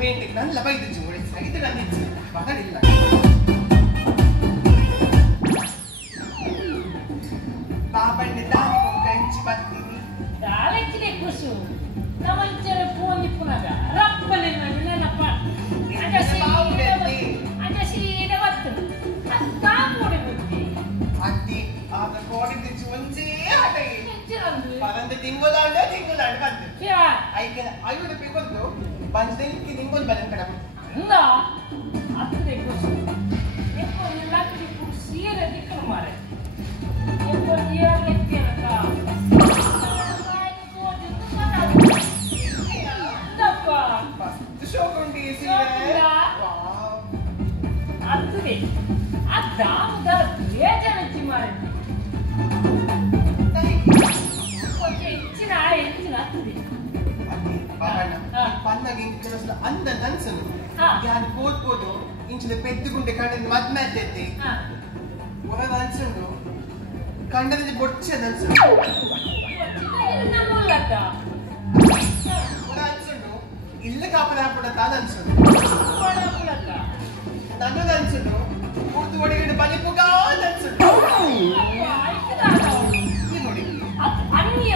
Painting ನನ್ನ ಬೈದು ಜೋಡಿಸಿ ಇದು ನನ್ನ ಇಚ್ಛೆ ಮಗಳಿಲ್ಲ ಬಾಬಣ್ಣ ದಾರಿ ಕಂಚಿ ಬರ್ತೀನಿ ದಾಲೆಚ್ಚಿದೆ ಕುಸು ನವಂಚರ ಪೋನಿ ಪುನಗ ರಪ್ಪನೆ ನೆನಪ ಅಜಸಿ ಇದವತ್ತು ಅಸ್ತಾ ಕೋಡಿ ಬುದ್ಧಿ ಅತ್ತಿ ಆಗ ಕೋಡಿ ತಿಚ್ಚು ಒಂಚೇ ಹಟಗೆ ಪರಂದ ತಿಂಗುಲಾಂಡ ಬಂದು ಐಕೆ 5 ರೂಪಾಯಿ ಕೊಟ್ಟು ಬಂದಕ್ಕೆ ನಿಂಗೊಂದು ಬರನ್ ಕಡ ಅಂದ ಅತ್ತೆ ಕುಸು ಎಪ್ಪೋ ಇಲಾಖೆ ಕುಸಿಯರ ದಿಕ್ಕನ ಮಾರೆ ಎಪ್ಪೋ ನಿಯರ್ ಲೆಕ್ಕೆನಕ ಅದ್ರಿ ಅದಾಮದ ಬೇಜಾನಚ್ಚಿ ಮಾರಂತಿ ಓಕೆ ಇಚ್ಚಿನ ಅದ್ರಿ ಪನ್ನಗೆ ಇಂಕ್ಲಸ್ ಅಂದ ನನ್ಸನು ಯಾನ್ ಕೋದ್ಬೋದು ಇಂಚಿನ ಪೆದ್ದುಗುಂಡೆ ಕಂಡ ಮದ್ಮೆದ್ದೆತ್ತಿ ಒರ ನನ್ಸನು ಕಂಡದ ಬೊಚ್ಚೆ ನನ್ಸನು ನಮ್ಮಲ್ಲಕ್ಕ ಒರ ಅನ್ಸನು ಇಲ್ಲ ಕಾಪದ ಹಾಪಡ ತಾನನ್ಸನು ನನ್ನದು ಅನ್ಸನು ಕೂತು ಒಳಗಡೆ ಬಲಿ ಪುಗ ಅನ್ಸನು ನೋಡಿ ಅನ್ಯ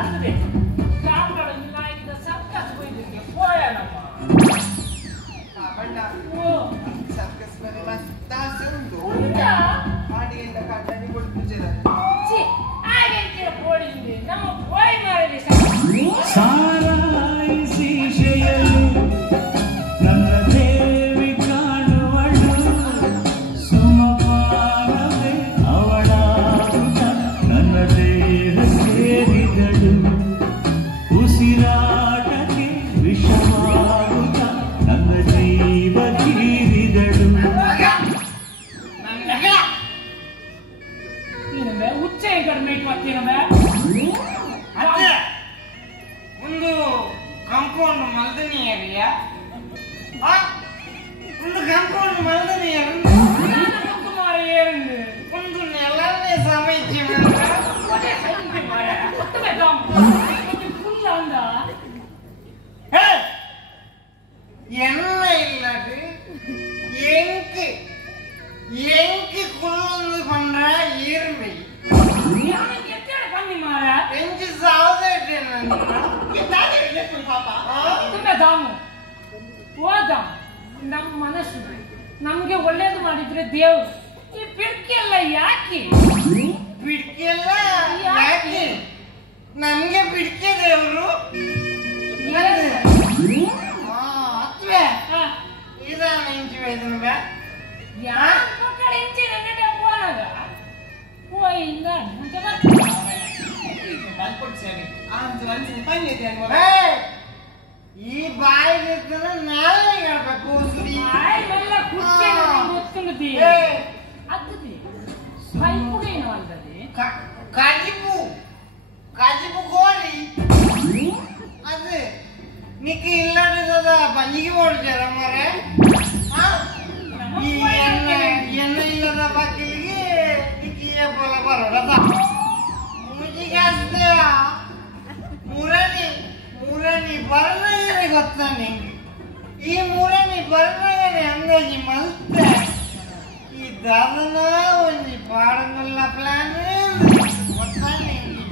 ಅದ್ರಿ ಕಾಂಬಳ ಇಲಾಖೆದ ಸರ್ಕಸ್ ಹೋಯ್ದಿಗೆ ಪೋಯನಮ್ಮ ಬಣ್ಣ ಸರ್ಕಸ್ ಮೇಲೆ ಮಸ್ತಾಸೆ ಉಂಟು ಹಾಡಿಯಿಂದ ಕಣ್ಣಿ ಕೊಡ್ತಿದ್ದೀರ ಛೀ ಹಾಗೆಂತೀರ ಪೋಡಿಂದೆ ನಮ್ಮ ಪೋಯ್ ಮಾರಲಿ ಸಾರಾಯಿಸಿ ಶೆಯಲು ನನ್ನ ದೇವಿ ಕಾಣುವಳು ಸುಮಪಾನವೇ ಅವಳಾಗುತ್ತ ನನ್ನ ದೇಹ ಸೇರಿದಳು ಉಸಿರಾಟಕ್ಕೆ ವಿಷವಾಗುತ್ತ ನನ್ನ ಜೀವ ಕೀರಿದಳು ಉಚ್ಚ ಕಡಿಮೆ ಮಾಡ್ತೀನಮ್ಮ ಒಂದು ಕಾಂಪೌಂಡ್ ಮಲ್ದನಿ ಏರಿಯಾ ಒಂದು ಕಾಂಪೌಂಡ್ ಮಲ್ದನಿ ಮಾರ ಏರಂದು ಒಂದು ನೆಲನೇ ಸಮೀಕ್ಷೆ என்ன இல்லாது எங்கு எங்கு குள்ளு பண்ற ஈர்மை பண்ணி மாற எஞ்சு சாவுதே ಹೋದಾಮ್ ನಮ್ಮ ಮನಸ್ಸು ನಮ್ಗೆ ಒಳ್ಳೇದು ಮಾಡಿದ್ರೆ ದೇವ್ರು ಈ ಪಿಡ್ಕಿ ಎಲ್ಲ ಯಾಕೆ ಬಿಡ್ಕೆಲ್ಲ ಯಾಕೆ ನಮ್ಗೆ ಬಿಡ್ಕೆ ದೇವ್ರು ಅತ್ವೆ ಇದಾನ ಇಂಚು ವೇದನ ಯಾರ ಮಕ್ಕಳ ಇಂಚೆ ನೆನ್ನೆ ಪೋನಾಗ ಹೋಯಿಂದ ಈ ಬಾಯಿಗೆ ನಾಳೆ ಹೇಳ್ಬೇಕು ಗೊತ್ತಿಲ್ಲದಿ ಅದ್ದಿ ಪೈಪುಗೇನು ಅಲ್ಲದೆ ಕಜಿಬು ಕಜಿಬು ಗೋಳಿ ಅದು ನಿಕ್ಕೆ ಇಲ್ಲದ ಬಂಜಿಗೆ ಓಡ್ತಾರ ಮರೆ ಈ ಎಣ್ಣೆ ಇಲ್ಲದ ಬಾಕಿಲಿಗೆ ನಿಕ್ಕಿಯ ಬಲ ಬರೋದ ಮುಜಿಗೆ ಅಷ್ಟೇ ಮೂರನೇ ಬರ್ನಾಗನೆ ಗೊತ್ತಾ ನಿಂಗೆ ಈ ಮೂರನೇ ಬರ್ನಾಗನೆ ಅಂದಾಜಿ ಮಲ್ತೆ ಈ ದಾದನ ಒಂಜಿ ಪಾಡಂಗಲ್ಲ ಪ್ಲಾನ್ ಗೊತ್ತಾ ನಿಂಗೆ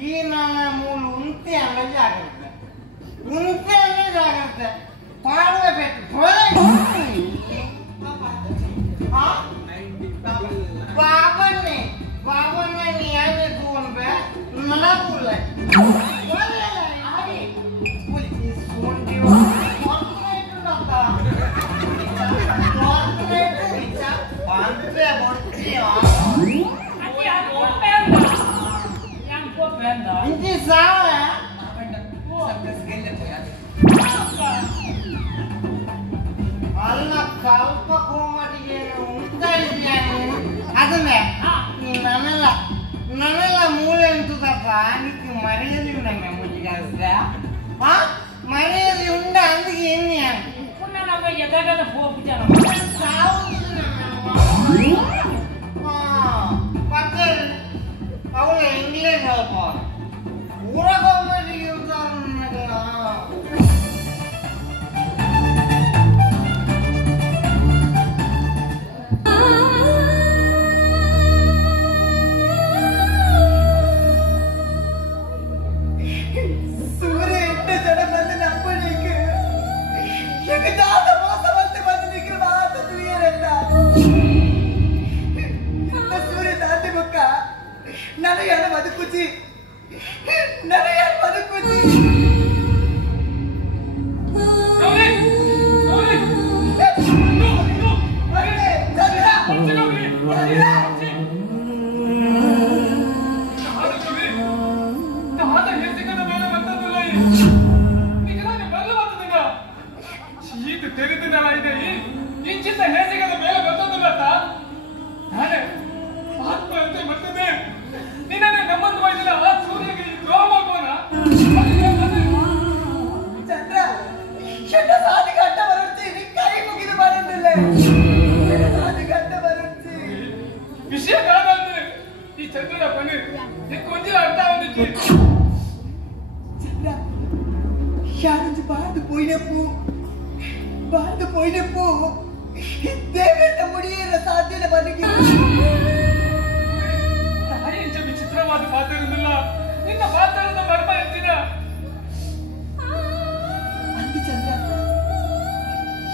ಈ ನನ್ನ ಮೂಲು ಉಂತೆ ಅಲ್ಲ ಜಾಗ್ರತೆ ಪಾಡಬೇಕು ಬಾಬನ್ನೇ ನೀ ಯಾಕೆ ತಗೊಂಡ್ರೆ मला बोललाय ಅಲ್ಲ ಕಲ್ಪ ಕೋಮಟಿಗೆ ಉಂಟಾ ಇದೆಯಾ ಅದನ್ನೇ ನನ್ನೆಲ್ಲ ಮೂಲೆ ಅಂತದಪ್ಪ ನಿಕ್ಕೆ ಮರೆಯದಿ ನಮ್ಮ ಮುಜಿಗಾಸ್ದ ಮರೆಯದಿ ಉಂಡ అందుకే ಎನ್ನಿ ಪುನಃ ನಮ್ಮ ಎದಗದ ಹೋಗ್ಬಿಟ್ಟಾನ ಪತ್ತೆ ಅವಳು ಹೇಳಪ್ಪ ಊರಾಗ ಸೂರ್ಯ ಎಂಟು ಜನ ಬಂದು ನಂಬಲಿಕ್ಕೆ ಮೋಸ ಬಂದು ನಿಗ್ರ ಮಾತು ತಿಳಿಯರಲ್ಲ ಸೂರ್ಯ ದಾಟಿ ಬುಕ್ಕ ನನಗೆ ಯಾರು ಬದುಕುಚಿ ವಿಚಿತ್ರವಾದ ಪಾತ್ರವಿಲ್ಲ ನಿನ್ನ ಪಾತ್ರದ ಮರ್ಮ ಎತ್ತಿನ ಚಂದ್ರ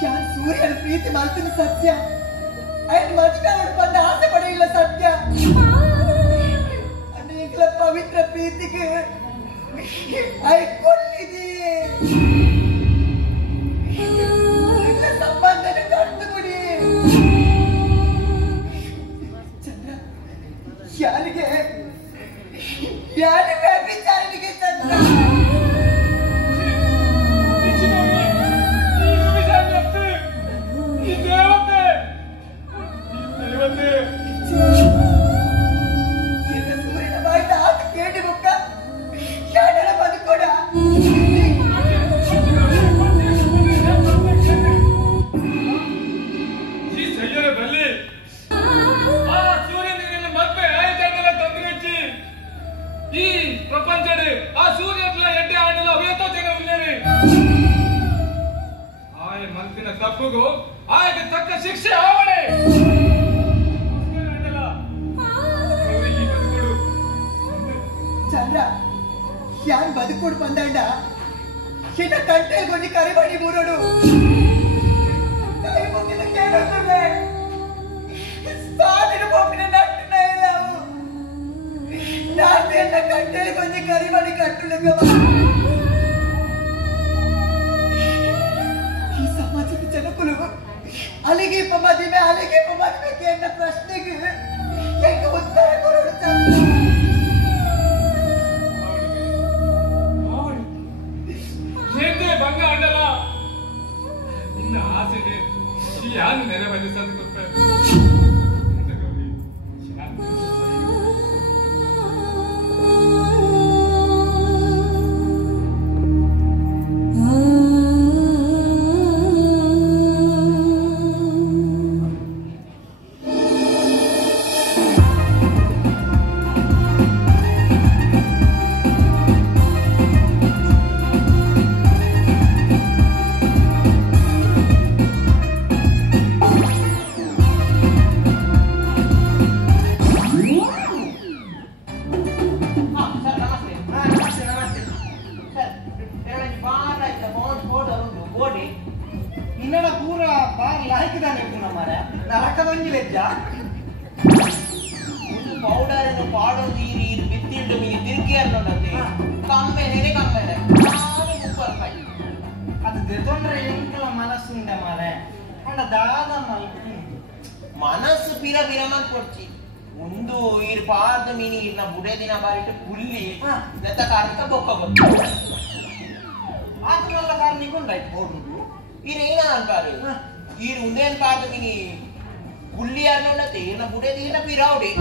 ಯಾರು ಸೂರ್ಯನ ಪ್ರೀತಿ ಮಾಡ್ತೀನಿ ಸತ್ಯ ಆಯ್ತು ಮದುವೆ ಅವಳು ಬಂದ ಆಸೆ ಪಡೆಯಿಲ್ಲ ಸತ್ಯ ಅನೇಕ ಪವಿತ್ರ ಪ್ರೀತಿಗೆ ಆಯ್ತು ಕೊಲ್ಲಿದೆಯೇ ಸಂಬಂಧನ ಕಟ್ಟು ಬಿಡಿ ಚಂದ್ರ ಯಾರಿಗೆ ವಿಚಾರಣಿಗೆ ಚಂದ್ರ ಸೂರ್ಯನ ಬಾಯಿದ ಆಟ ಕೇಳಿ ಮುಕ್ಕ ಶಾಣೆನ ಬದುಕೋಡ ಈ ಸಯ್ಯರದಲ್ಲಿ ಆ ಸೂರ್ಯನ ಮದ್ವೆ ಆಯ್ತಾಗಲ್ಲ ತೊಂದರೆ ಈ ಪ್ರಪಂಚದ ಆ ಸೂರ್ಯನ ಎಡ್ಡೆ ಆಡಲು ಅವೇತೋ ಜನ ಉಳ್ಳೇರಿ ಆಯ ಮನಸ್ಸಿನ ತಪ್ಪುಗೂ ಆಯಗೆ ತಕ್ಕ ಶಿಕ್ಷೆ ಆವಣೆ ಚಂದ್ರ ಯಾರು ಬದುಕೋಡು ಬಂದಾಂಡ ಚಿನ್ನ ಕಂಟೆ ಕೊಂಚ ಕರಿಬಡಿ ಮೂರೋಡು ಕೈ ಮುಗಿದ ಕೇಳುತ್ತವೆ ಸಾಧಿನ ಪೊಪ್ಪಿನ ನಟ್ಟಿನ ಇಲ್ಲವು ನಾಟೆಲ್ಲ ಕಂಟೆ ಕೊಂಚ ಕರಿಬಡಿ ಕಟ್ಟುಲಗ ಈ ಸಮಾಜದ ಜನಕುಲು ಅಲ್ಲಿಗೆ ಮದುವೆ ಎನ್ನ ಪ್ರಶ್ನೆಗೆ ಹೆಂಗ ಉತ್ತರ ಕೊಡೋಡು ಚಂದ್ರ ಭಂಗ ಆಡಲ್ಲ ಇನ್ನ ಆಸೆಗೆ ಯಾರು ನೆರವೇರಿಸಲು ಮನಸ್ಸು ಪಿರ ಪಿರಮನ್ ಕೊಡ್ಚಿ ಒಂದು ಈರ್ ಪಾರ್ದ ಮೀನಿ ಇರ್ನ ಬುಡೆ ದಿನ ಬಾರಿಟ್ಟು ಪುಲ್ಲಿ ನೆತ್ತ ಕಾರ್ಕ ಬೊಕ್ಕ ಬಂತು ಆತನಲ್ಲ ಕಾರ್ ನಿಗೊಂಡಾಯ್ತು ಹೋಗುದು ಈರ್ ಏನ ಅನ್ಕಾರು ಈರ್ ಉಂದೇನ್ ಪಾರ್ದ ಮೀನಿ ಪುಲ್ಲಿ ಅನ್ನೋಡತ್ತೆ ಇರ್ನ ಬುಡೆ ದಿನ ಪಿರಾವಡಿ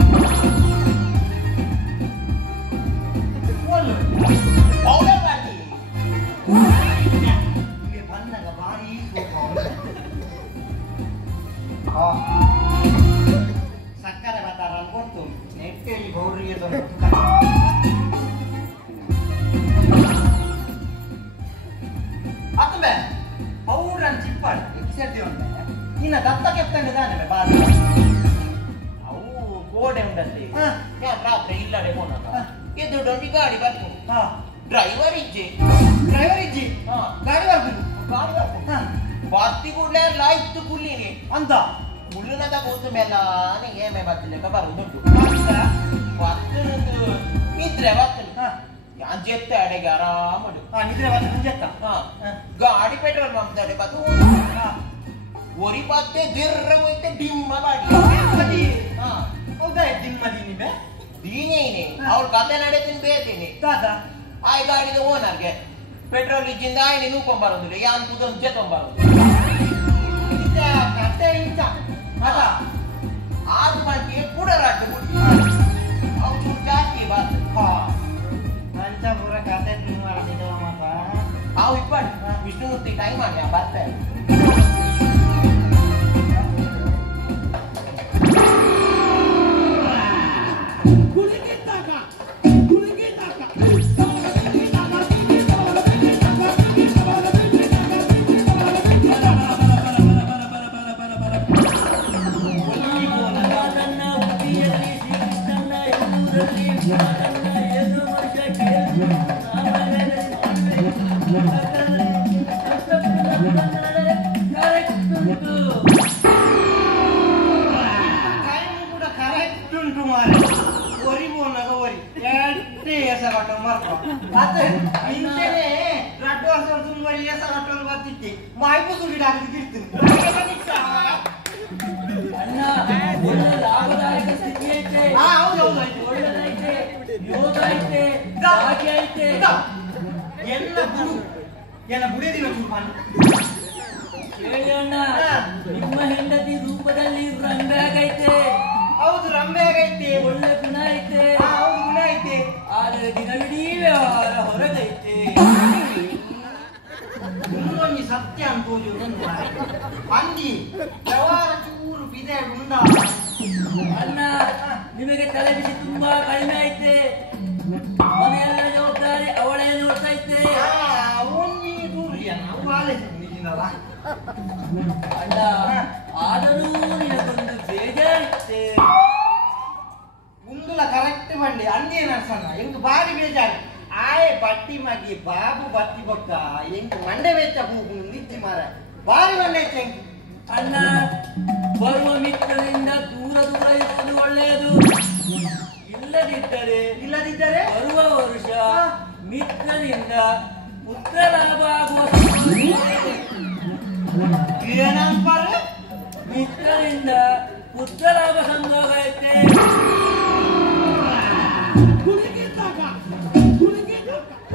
ಪೌಡರ್ ಪಾರ್ಟಿ ಇಲ್ಲಿ ಬಂದಾಗ ಬಾರಿ ಸಕ್ಕರೆ ಬತ್ತಾರ ಕೊಟ್ಟು ನೆಟ್ಟೆಯಲ್ಲಿ ಗೌರಿಗೆ ಅಂಬೆ ಅವ್ರನ್ನ ಚಿಪ್ಪಾಡು ಎಕ್ಸೆಡ್ತಿ ಉಂಟೆ ಇನ್ನ ದತ್ತ ಕೆಪ್ತಂಡೆ ತಾನೆ ಬಾರ ಅವು ಗೋಡೆ ಉಂಟಲ್ಲಿ ರಾತ್ರಿ ಇಲ್ಲಡೆ ಫೋನ್ ಎದುಡೊಂದು ಗಾಡಿ ಬರ್ತೀನಿ ಡ್ರೈವರ್ ಇಜ್ಜಿ ಗಾಡಿ ಬರ್ತೀನಿ ಬರ್ತಿ ಕೂಡಲೇ ಲಾಯ್ತು ಕುಲ್ಲಿನಿ ಅಂತ ಮುಳ್ಳುನದ ಕೂತು ಮೇಲೆ ಏಮೆ ಬರ್ತಿಲ್ಲ ಬರುದುಂಟು ಬರ್ತನೊಂದು ನಿದ್ರೆ ಬರ್ತನು ಯಾನ್ ಜೆತ್ತ ಅಡೆಗೆ ಆರಾಮಡು ನಿದ್ರೆ ಬರ್ತೀನಿ ಜೆತ್ತ ಗಾಡಿ ಪೆಟ್ರೋಲ್ ಪಂಪ್ದಡೆ ಬತ್ತು ಒರಿ ಪತ್ತೆ ದಿರ್ರ ಹೋಯ್ತೆ ಡಿಮ್ಮ ಬಾಡಿ ಹೌದಾ ದಿಮ್ಮದಿ ನೀವೇ ದೀನೇನೆ ಅವ್ರ ಕತೆ ನಡೆತೀನಿ ಬೇತೀನಿ ದಾದಾ ಆಯ್ ಗಾಡಿದ ಓನರ್ಗೆ ಪೆಟ್ರೋಲ್ ಇಜ್ಜಿಂದ ಆಯ್ನೆ ನೂಕೊಂಬರೋದಿಲ್ಲ ಯಾನ್ ಕುದೊಂದು ಜೆತ್ತೊಂಬರೋದು ಕತೆ ಇಂಚ ಅದ ಆರು ಗಂಟೆಗೆ ಪುಡರಾಟ ಬಿಡಿ ಅವ್ರು ಜಾಸ್ತಿ ಬಾರ್ದು ಅಂಚ ಪೂರ ಕತೆ ಮಾಡಿದ ಮಾತ ಅವು ಇಪ್ಪಡು ವಿಷ್ಣುಮೂರ್ತಿ ಟೈಮ್ ಮಾಡಿ ಬರ್ತಾರೆ ನಿಮ್ಮ ಹೆಂಡತಿ ರೂಪದಲ್ಲಿ ರಂಬೆ ಆಗೈತೆ. ಹೌದು, ರಂಬೆ ಆಗೈತೆ. ಒಳ್ಳೆ ಗುಣ ಐತೆ. ಹೌದು, ಗುಣ ಐತೆ. ಆದ್ರೆ ದಿನವಿಡೀ ವ್ಯವಹಾರ ಹೊರಗೈತೆ. ಇನ್ನೊಂದು ಸತ್ಯ ಅನ್ಕೋದು ಅಂದಿ ವ್ಯವಹಾರ ಚೂರು ಬಿದೆ ಉಂಡ. ಅಣ್ಣ, ನಿಮಗೆ ತಲೆ ಬಿಸಿ ತುಂಬಾ ಕಡಿಮೆ ಐತೆ. ಮನೆಯೆಲ್ಲ ಜವಾಬ್ದಾರಿ ಅವಳೇ ನೋಡ್ತಾ ಐತೆ. ಅಣ್ಣ, ಆದರೂ ನಿನಗೊಂದು ಬೇಜಾರಿತ್ತೆ. ಮುಂದುಲ ಕರೆಕ್ಟ್ ಬಂಡಿ ಅಂದೇ ನರ್ಸಣ್ಣ ಎಂಟು ಬಾರಿ ಬೇಜಾರು. ಆಯೆ ಬಟ್ಟಿ ಮಗಿ ಬಾಬು ಬಟ್ಟಿ ಬೊಕ್ಕ ಎಂಟು ಮಂಡೆ ವೆಚ್ಚ ಹೂವು ನಿತ್ತಿ ಮಾರ ಬಾರಿ ಮಂಡೆ ಎಂಟು. ಅಣ್ಣ, ಬರುವ ಮಿತ್ರದಿಂದ ದೂರ ದೂರ ಇರುವುದು ಒಳ್ಳೆಯದು. ಇಲ್ಲದಿದ್ದರೆ ಬರುವ ವರುಷ ಮಿತ್ರದಿಂದ ಪುತ್ರ ಲಾಭ ಆಗುವ ಏನಂತಾರೆ. ಮಿತ್ರರಿಂದ ಪುತ್ರ ಲಾಭ ಸಂಭೋಗ ಐತೆ.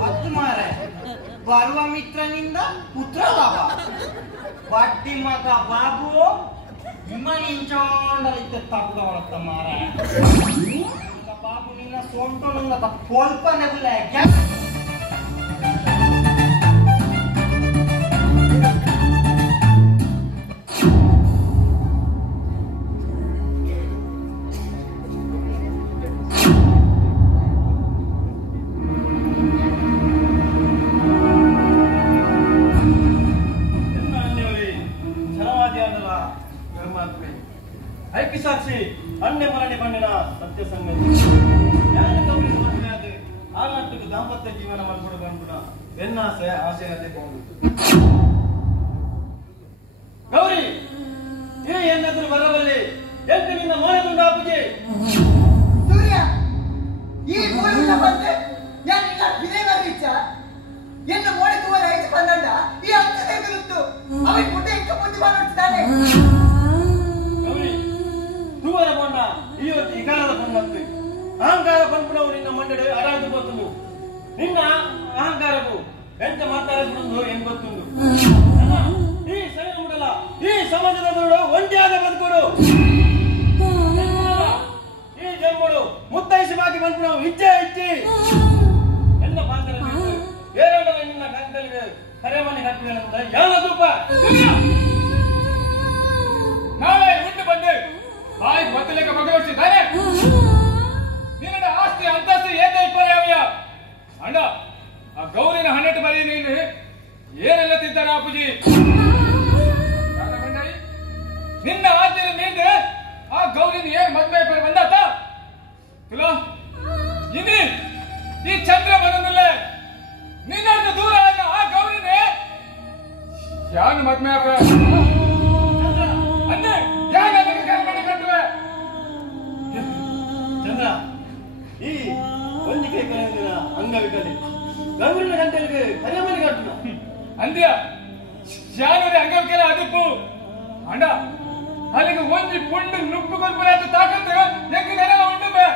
ಹತ್ತು ಮಾರೆ ಬರುವ ಮಿತ್ರನಿಂದ ಪುತ್ರ ಲಾಭ. ಬಟ್ಟಿ ಮಗ ಬಾಬು ಇಮ್ಮನಿ ಇಂಚೋಂಡಲಿದ್ದ ತಪ್ಪುತ್ತ ಮಾರೆ. ಬಾಬು ನಿನ್ನ ಸೊಂಟೊಂದ ಸ್ವಲ್ಪ ನೆಬುಲ ಐಕ್ಯ ಸಾಕ್ಷಿ ಅಣ್ಣೆ ಮರಣೆ ಬಣ್ಣಿನ ಸತ್ಯ ಸಂಗತಿ ಆನಟ್ಟುకు ದಾಂಪತ್ಯ ಜೀವನ ಮಲ್ಕೊಡು ಬಂದ್ಬಿಡ ಎನ್ನಾಸೆ ಆಸೆ ತೆಕೊಂಡು ಗೌರಿ ಈ ಎನ್ನದ್ರು ಬರಬಲ್ಲಿ ಎಂಟು ನಿನ್ನ ಮೋನದುಂಡ ಪೂಜೆ ಸೂರ್ಯ ಈ ಮೂಲ ಬಂದೆ ಯಾನಿಲ್ಲ ವಿನಯವಾದ ಎನ್ನು ಮೋಡಿ ತೂವರ ಐದು ಬಂದಂಡ ಈ ಅಂತ್ಯದೇ ಗುರುತು ಅವನ್ ಮುಟ್ಟೆ ಎಂಟು ಮುಂದೆ ಮಾಡುತ್ತಿದ್ದಾನೆ. ಗೌರಿ ತೂವರ ಬಣ್ಣ ಇವತ್ತು ಇಗಾರದ ಬಣ್ಣತ್ತು ಅಹಂಕಾರ ಬಂದ್ಬಿಡವು ನಿನ್ನ ಮಂಡಳಿ ಅಡಾದು ಗೊತ್ತುಂಡು. ನಿನ್ನ ಅಹಂಕಾರವು ಎಂತ ಮಾತಾಡಬಹುದು ಏನ್ ಗೊತ್ತುಂಡು. ಈ ಸೈನ ಮುಡಲ ಈ ಸಮಾಜದ ನೋಡು ಒಂಟಿಯಾದ ಬದುಕೊಡು. ಈ ಜನ್ಮಡು ಮುತ್ತೈಸಿ ಬಾಕಿ ಬಂದ್ಬಿಡವು ಇಚ್ಛೆ ಇಚ್ಚಿ ಎಲ್ಲ ಮಾತಾಡ ಏರಡ ನಿನ್ನ ಗಂಟಲಿಗೆ ಕರೆ ಮನೆ ಹಾಕಿದ ಯಾವ ರೂಪ ನಾಳೆ ಉಂಟು ಬಂದೆ ಆಯ್ ಮೊದಲಿಗೆ ಮಗವಷ್ಟಿದ್ದಾನೆ ನಿನ್ನ ಆಸ್ತಿ ಅಂತಸ್ತು ಏತ ಇಪ್ಪರಯ್ಯ ಅಣ್ಣ ಆ ಗೌರಿನ 12 ಮರಿ ನೀನು ಏನೆಲ್ಲ ತಿಂತಾರೆ ಅಪ್ಪುಜಿ? ನಿನ್ನ ಆಜ್ಞೆ ಮೇಲೆ ಆ ಗೌರಿನ ಏನ್ ಮದ್ವೆ ಪೇರು ಬಂದಾತ ಇನ್ನಿ ಈ ಚಂದ್ರ ಬಂದಿಲ್ಲ ನಿನ್ನ ದೂರ ಆ ಗೌರಿನೇ ಯಾರು ಮದ್ವೆ ಅಂದೆ ಯಾರು ಕರ್ಕೊಂಡು ಕಟ್ಟುವೆ ಚಂದ್ರ ಈ ಒಂದಿಕೆ ಕಳೆದಿನ ಅಂಗವಿಕಲೆ ಗೌರಿನ ಗಂಟೆಗೆ ಕರಿಯಮನೆ ಕಟ್ಟುನ ಅಂದ್ಯ ಯಾರು ಅಂಗವಿಕಲೆ ಅದಪ್ಪು ಅಂಡ ಅಲ್ಲಿಗೆ ಒಂಜಿ ಪುಂಡು ನುಪ್ಪು ಕೊಲ್ಪನೆ ಅಂತ ತಾಕತ್ತು ಹೆಂಗ ನೆಲ ಉಂಡುವೆ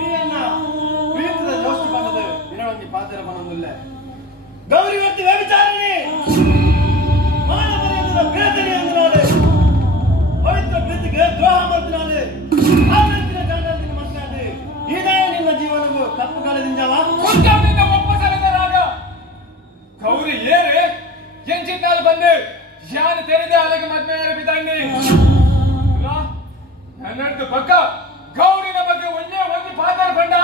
ಈಯನ್ನ ಪ್ರೀತದ ದೋಸ್ತಿ ಬಂದದು ಇನ್ನೊಂದು ಪಾತ್ರ ಬಂದಿಲ್ಲ ಗೌರಿ ವ್ಯಕ್ತಿ ವ್ಯಭಿಚಾರಣೆ ಮಾನವನ ಬೇದನೆ ಅಂದ್ರೆ ಪವಿತ್ರ ಪ್ರೀತಿಗೆ ದ್ರೋಹ ಮಾಡ್ತಿನಾಲೆ ಆ ವ್ಯಕ್ತಿನ ಜಾಗದಲ್ಲಿ ಮಾತಾಡಿ ಇದೇ ನಿನ್ನ ಜೀವನವು ತಪ್ಪು ಕಾಲದಿಂದವ ನಿನ್ನ ಒಪ್ಪಸಲದ ಗೌರಿ ಏರೆ ಎಂಚಿದ್ದಾಲು ಬಂದೆ ಯಾನು ತೆರೆದೆ ಅಲ್ಲಿಗೆ ಮದ್ವೆ ಬಿದ್ದಂಡಿ ನನ್ನಂತ ಪಕ್ಕ ಗೌರಿನ ಬಗ್ಗೆ ಒಂದೇ ಪಾತ್ರ ಬಂಡ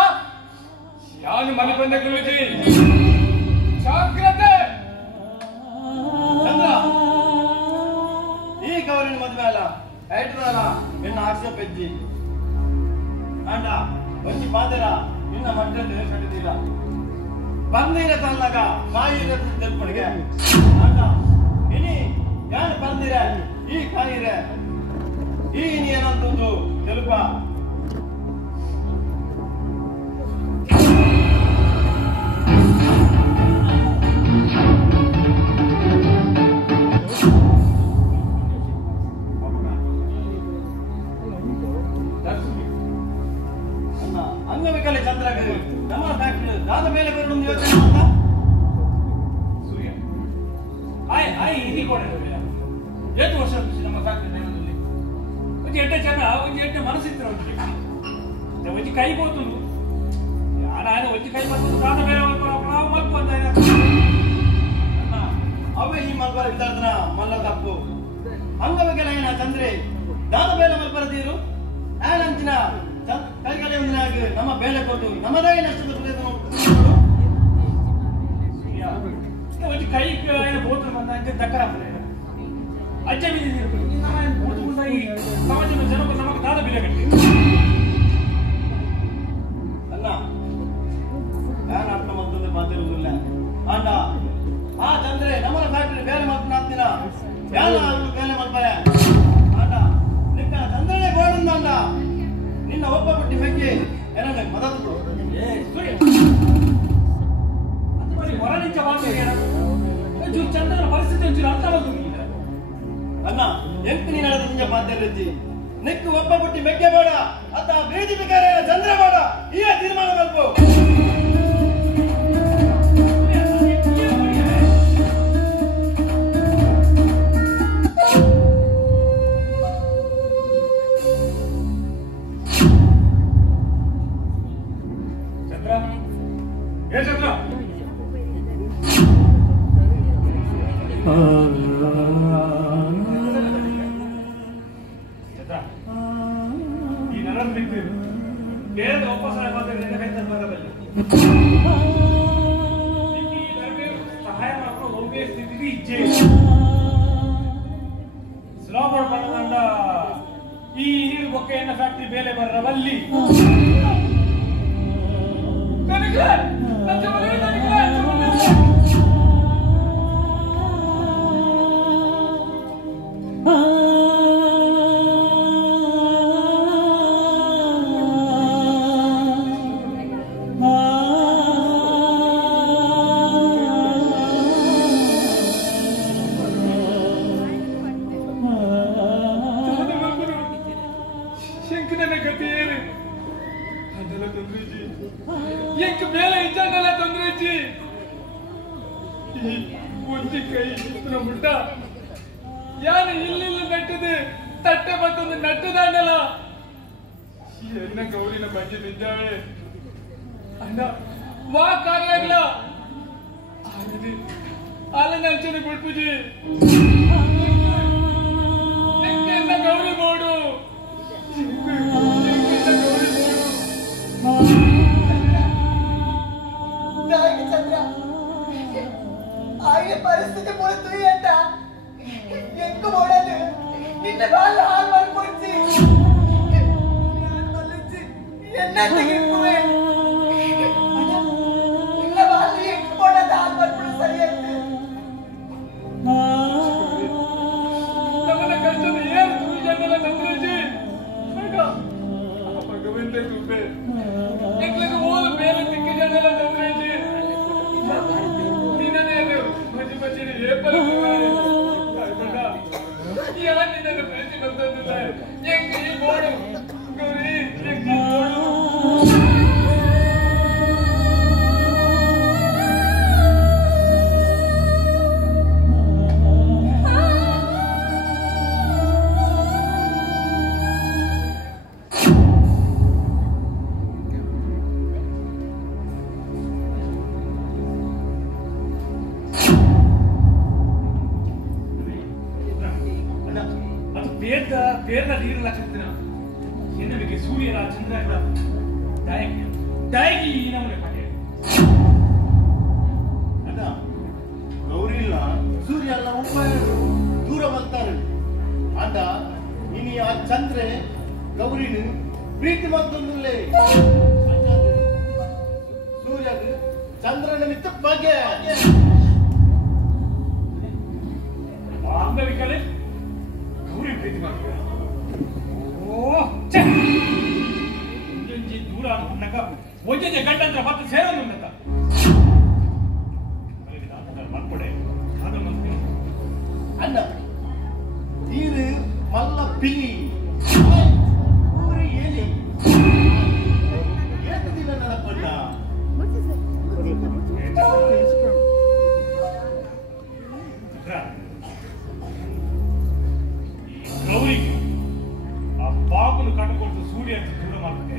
ಯಾನು ಮನೆ ಬಂದ ಗುರುಜಿ ಜಾಗ್ರತೆ ಚಂದ್ರ ಈ ಗೌರಿನ ಮದ್ವೆ ಅಲ್ಲ ಐಟದಲ್ಲ ನಿನ್ನ ಆಕ್ಷೇಪ ಹೆಜ್ಜಿ ಅಂಡ ಒಂಜಿ ಪಾದರ ನಿನ್ನ ಮಟ್ಟದ ಕಟ್ಟಿದಿಲ್ಲ ಬಂದಿರ ತನ್ನಗ ಕಾಯಿರ ತೆಲ್ಪಣಿಗೆ ಅಂಡ ಇನಿ ಯಾರು ಬಂದಿರ ಈ ಕಾಯಿರ ಈ ಏನಂತದ್ದು ತೆಲುಪ ಅಂಗವಿಕಲೆ ಚಂದ್ರಗ ನಮ್ಮ ಫ್ಯಾಕ್ಟರಿ ದಾದ ಮೇಲೆ ಬರೋಣ ಯೋಚನೆ ಮಾಡ್ತಾ ಸೂರ್ಯ ಆಯ್ ಇಲ್ಲಿ ಕೊಡ ಎಷ್ಟು ವರ್ಷ ನಮ್ಮ ಫ್ಯಾಕ್ಟರಿ ದೇವದಲ್ಲಿ ಒಂದು ಎಡ್ಡೆ ಜನ ಒಂದು ಎಡ್ಡೆ ಮನಸ್ಸಿತ್ರ ಒಂದು ಕೈ ಬೋತು ಯಾರು ಒಂದು ಕೈ ಬಂದು ದಾದ ಮೇಲೆ ನಾವು ಮಲ್ಪು ಅಂತ ಅವೇ ಈ ಮಲ್ಬಾರ ಇದ್ದಾರ್ದನ ಮಲ್ಲ ತಪ್ಪು ಅಂಗವಿಕಲ ಏನ ಚಂದ್ರೆ ದಾದ ಮೇಲೆ ಮಲ್ಬರದೀರು ನಾನಂಚಿನ ಕೈಗಡೆ ಒಂದಿನಾಗ ನಮ್ಮ ಬೇಳೆ ಕೊಟ್ಟು ನಮ್ಮದಾಗಿ ನಷ್ಟದ ಒಂದು ಕೈ ಬೋತು ಬಂದ ದಕ್ಕರ ಅಜ್ಜ ಬಿದ್ದಿದ್ದೀರಿ ಸಮಾಜದ ಜನಕ್ಕೆ ನಮಗೆ ದಾದ ಬೆಲೆ ಕಟ್ಟಿ ಅಲ್ಲ ನಾನು ಅರ್ಥ ಮತ್ತೊಂದು ಮಾತಿರುವುದಿಲ್ಲ ಅಂಡ ಆ ಚಂದ್ರೆ ನಮ್ಮ ಫ್ಯಾಕ್ಟರಿ ಬೇರೆ ಮಾತನಾಡ್ತೀನ ಯಾರು ಬೇರೆ ಮಾಡ್ತಾರೆ ಅಂಡ ನಿನ್ನ ಚಂದ್ರನೇ ಗೋಡಂದ ಅಂಡ ನಿನ್ನ ಒಬ್ಬ ಬಿಟ್ಟು ಬೆಕ್ಕಿ ಏನಂದ್ರೆ ಮದತ್ತು ಹೊರ ನಿಂಚ ಚಂದ್ರನ ಪರಿಸ್ಥಿತಿ ಒಂಚೂರು ಅರ್ಥವಾಗುವುದಿಲ್ಲ ಅನ್ನ ಎಂಟು ನೀನು ಹೇಳದ ನಿಂಜ ಮಾತಾಡಿದ್ದಿ ನಿಕ್ಕು ಒಬ್ಬ ಬಿಟ್ಟು ಬೆಕ್ಕೆ ಬೇಡ ಅತ್ತ ಬೀದಿ ಬಿಕಾರೆ ಚಂದ್ರ ಬೇಡ ಈ ತೀರ್ಮಾನ ಮಾಡ್ಬೋ ಸಹಾಯ ಮಾಡ್ಕೊಂಡು ಹೋಗೇ ಸ್ಥಿತಿ ಇಚ್ಛೆ ಸ್ಲಾಬ್ ಬಂದ ಈ ನೀರು ಬೊಕ್ಕೆಯನ್ನ ಫ್ಯಾಕ್ಟರಿ ಬೇಲೆ ಬರಬಲ್ಲಿ ಒಂಟಿ ಕೈ ಮುಟ್ಟ ಯಾರು ಇಲ್ಲಿಲ್ಲ ನಟ್ಟದು ತಟ್ಟೆ ಮತ್ತೊಂದು ನಟ್ಟದಾಂಡಲ್ಲ ಎನ್ನ ಗೌರಿನ ಬಗ್ಗೆ ನಿಂತಾವೆ ಅಣ್ಣ ವಾ ಕಾರ್ಯಾಗ್ಲ ಅಲ್ಲ ನಂಚನೆ ಬಿಡ್ಪುಜಿ ಎನ್ನ ಗೌರಿ ಬೋಡು ಚಂದ್ರ என்னத்துக்கு இல்ல வாழ்ந்து எங்க போனது ஆத்மர்ப்பண சரியத்து ನಮ್ಮನ್ನ ಕಳ್ಸೋದು ಏನು ತುಳಿಜಾನೆಲ್ಲ ತಂದ್ರೇಜಿ ಭಗವಂತ ಕೃಪೆ ಎಕ್ಲಿಗೆ ಹೋದ ಬೇರೆ ದಿಕ್ಕಿಜಾನೆಲ್ಲ ತಂದ್ರೇಜಿ ನಿನ್ನನೇ ಮಜ್ಜಿ ಮಜ್ಜಿನ ಏಪಲ ಯಾರು ನಿನ್ನನ್ನು ಪ್ರೀತಿ ಬಂದದಿಲ್ಲ ಹೆಂಗೆ ಈ ಬೋಡು ಗೌರಿ ಹೆಂಗೆ ಈ ಬೋಡು పేర్ల నీరులా చెప్తున్న ఎన్నవికి సూర్యరా చంద్రగ్ర దయకి ఈనమునే పట్టాడు ಅಣ್ಣ ಗೌರಿಲ್ಲ ಸೂರ್ಯ ಎಲ್ಲ ಉಪಾಯರು ದೂರ ಬರ್ತಾರೆ ಅಂದ ಇನಿ ಆ ಚಂದ್ರೆ ಗೌರಿನು ಪ್ರೀತಿ ಮತ್ತೊಂದುಲ್ಲೇ ಸೂರ್ಯದು ಚಂದ್ರನ ಮಿತ್ತ ಬಗೆ ಅಂಗವಿಕಲೆ ಗೌರಿ ಪ್ರೀತಿ ಮಾಡ್ತಾರೆ ಒಂಜೊಂಜಿ ದೂರ ಅನ್ನಕ ಒಂಜೊಂಜಿ ಗಂಟಂತ್ರ ಮತ್ತೆ ಸೇರೋದು ಅನ್ನಕ ಮಲ್ಪಡೆ ಅಣ್ಣ ನೀರು ಮಲ್ಲ ಪಿಲಿ ಊರಿ ಏನಿ ಏತು ದಿನ ನಡಪಣ್ಣ ಗೌರಿಗೆ ಆ ಬಾಬುನು ಕಂಡುಕೊಂಡು ಸೂರ್ಯ ಅಂತ ದೂರ ಮಾಡ್ಬಿಟ್ಟೆ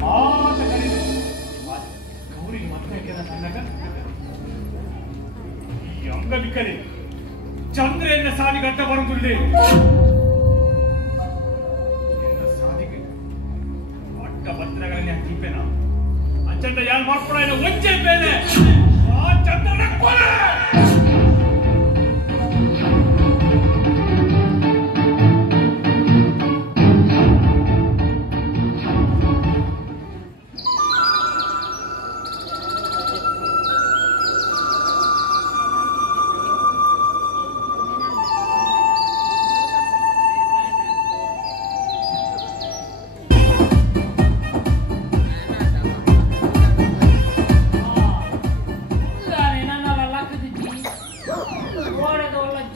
ಮಾತ ಕರೀದೆ ಗೌರಿಗೆ ಮತ್ತೆ ಕನ್ನಡ ಈ ಅಂಗವಿಕಲೆ ಚಂದ್ರೆಯನ್ನ ಸಾಲಿಗಟ್ಟ ಬರುವುದಿಲ್ಲ ಎನ್ನ ಸಾಲಿಗೆ ಅಟ್ಟ ಭದ್ರಗಳಲ್ಲಿ ಅಂತಿಪ್ಪೆನ ಅಂಚಂಡ ಯಾರು ಮಾಡ್ಕೊಳ ಒಂಚೆ ಬೇನೆ ಆ ಚಂದ್ರನ ಕೊಲೆ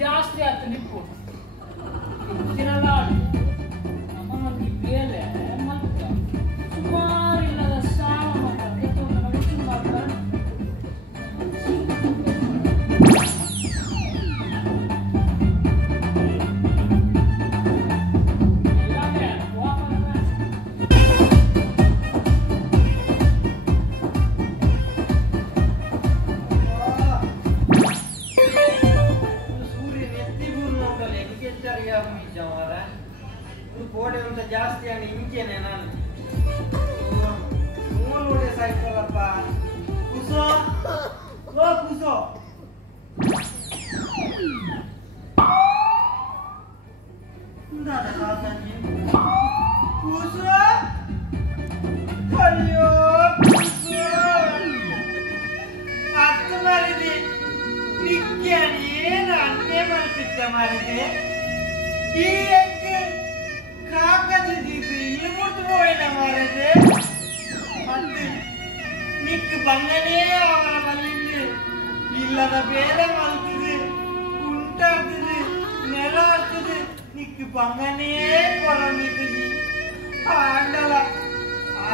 ಜಾಸ್ತಿ ಆಯ್ತು ನಿಂತು ತಿನ್ನಲ್ಲ ನಮ್ಮಲ್ಲಿ ಬೇಲೆ ಮತ್ತು ಸುಮಾರಿಲ್ಲದ ಸಾಲ ಮತ್ತು ಮಾಡ್ತಾರೆ ಕೋಡೆ ಅಂತ ಜಾಸ್ತಿ ಆಗಿ ಇಂಚೇನೆ ನಾನು ನೋಡೆ ಸಾಯ್ತಲ್ಲಪ್ಪ ಕುಸೋ ಓ ಕುಸೋ ಕುಸೋ ಅಯ್ಯೋ ಅತ್ತು ಮಾಡಿದೆ ನಿತ್ಯನೇನು ಅನ್ನೇ ಮಾಡ್ತಿದ್ದ ಮಾಡಿದೆ ಈ ಕಾಕದಿದ್ದು ಇಲ್ಲಿ ಮುಟ್ಟು ಹೋಯ್ನ ಮಾರದೆ ಮತ್ತೆ ನಿಕ್ ಬಂಗನೇ ಅವರ ಬಲ್ಲಿಂದ ಇಲ್ಲದ ಬೇರೆ ಮಲ್ತದೆ ಉಂಟಾಗ್ತದೆ ನೆಲ ಆಗ್ತದೆ ನಿಕ್ ಬಂಗನೇ ಕೊರಮಿದ್ದದಿ ಆಂಡಲ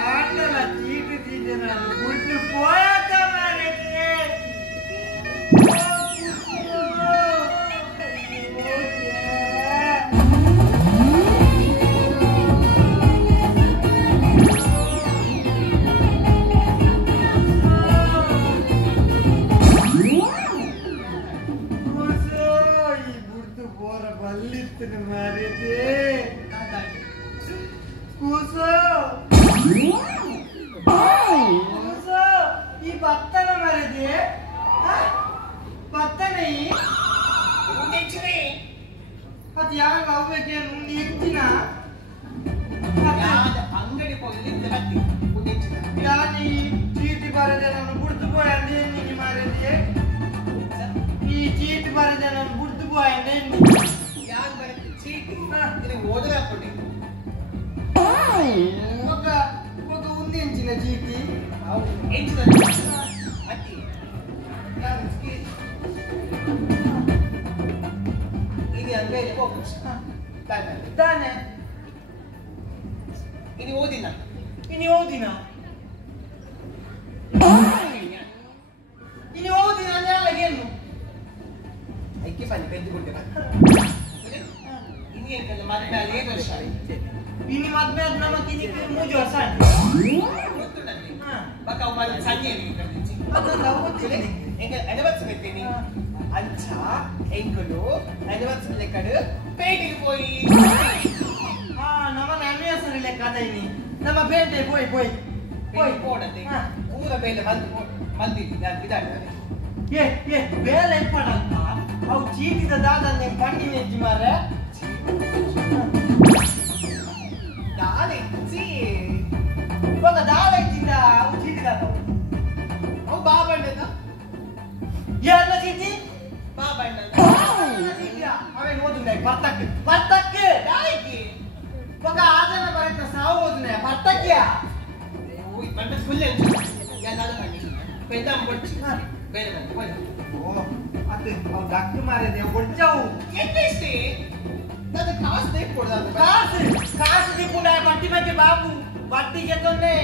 ಆಂಡಲ ಚೀಟಿದ್ದೆ ನಾನು ಬಿಟ್ಟು ಹೋಯಾತ ಮಾರದೆ ಈ ಭತ್ತನ ಮರದೆ ಭತ್ತನೇ ಅದು ಯಾವಾಗ ಹೋಗ್ಬೇಕು ಹೆಚ್ಚಿನ ಓದಲ ಹಾಕ್ಬಿಟ್ಟಿ ఒక ఉంది ఎంచిన జీతి ಎಂಚಿನ ಅತ್ತಿ ఇది ಅಂದ್ರೆ ಫೋಕಸ್ దానే ఇది ಓದಿನ ఇని ఓదినా ఇని ఓదినా నేలగేను ಐಕ್ಕೆ ಪಲ್ಲಿ ಬೆದ್ದು ಕೊಟ್ಟಿರ ini yang kalau mati dari itu sekali ini matmet nama kini ke mujo san betul nanti bakal malam saja ni kerja apa tahu betul ni engkau ada buat seperti ni anca engkau ada buat seperti kada pedi boy nama nami asal lek kata ini nama pedi boy pedi boy nanti pura pedi mandi dan tidak ye bela ipadanta au ಚೀಟಿದ ದಾದನ್ನೇ ಕಂಡಿನಿ ಮಾರೆ ದಾಲೆಚ್ಚಿ ಇವಾಗ ದಾಲೆಚ್ಚಿಂದ ಅವು ಚೀಟಿ ದಾದವು ಅವು ಬಾಬಣ್ಣನ ಯಾರನ್ನ ಚೀಟಿ ಬಾಬಣ್ಣನ ಅವೇನು ಓದುನೆ ಬರ್ತಕ್ಕೆ ಯಾಕೆ ಇವಾಗ ಆಜನ ಬರತ್ತ ಸಾವು ಓದುನೆ ಬರ್ತಕ್ಕಿಯ ಓಯ್ ಬಂದ ಫುಲ್ ಯಾನಾದ ಮಾಡಿ ಪೆದ್ದಾಂ ಬಡ್ಚಿ ಬೇರೆ ಬಂದ ಓ ಅದು ಅವು ಡಾಕ್ಟರ್ ಮಾರೇದೆ ಬಡ್ಚಾವು ಎಷ್ಟೇ ನನ್ನ ಕಾಸು ಬೇಕು ಕೊಡೋದು ಕಾಸು ದಿಪ್ಪುಂಡ ಬಟ್ಟಿ ಬಗ್ಗೆ ಬಾಬು ಬಟ್ಟಿ ಗೆದ್ದೊನ್ನೆ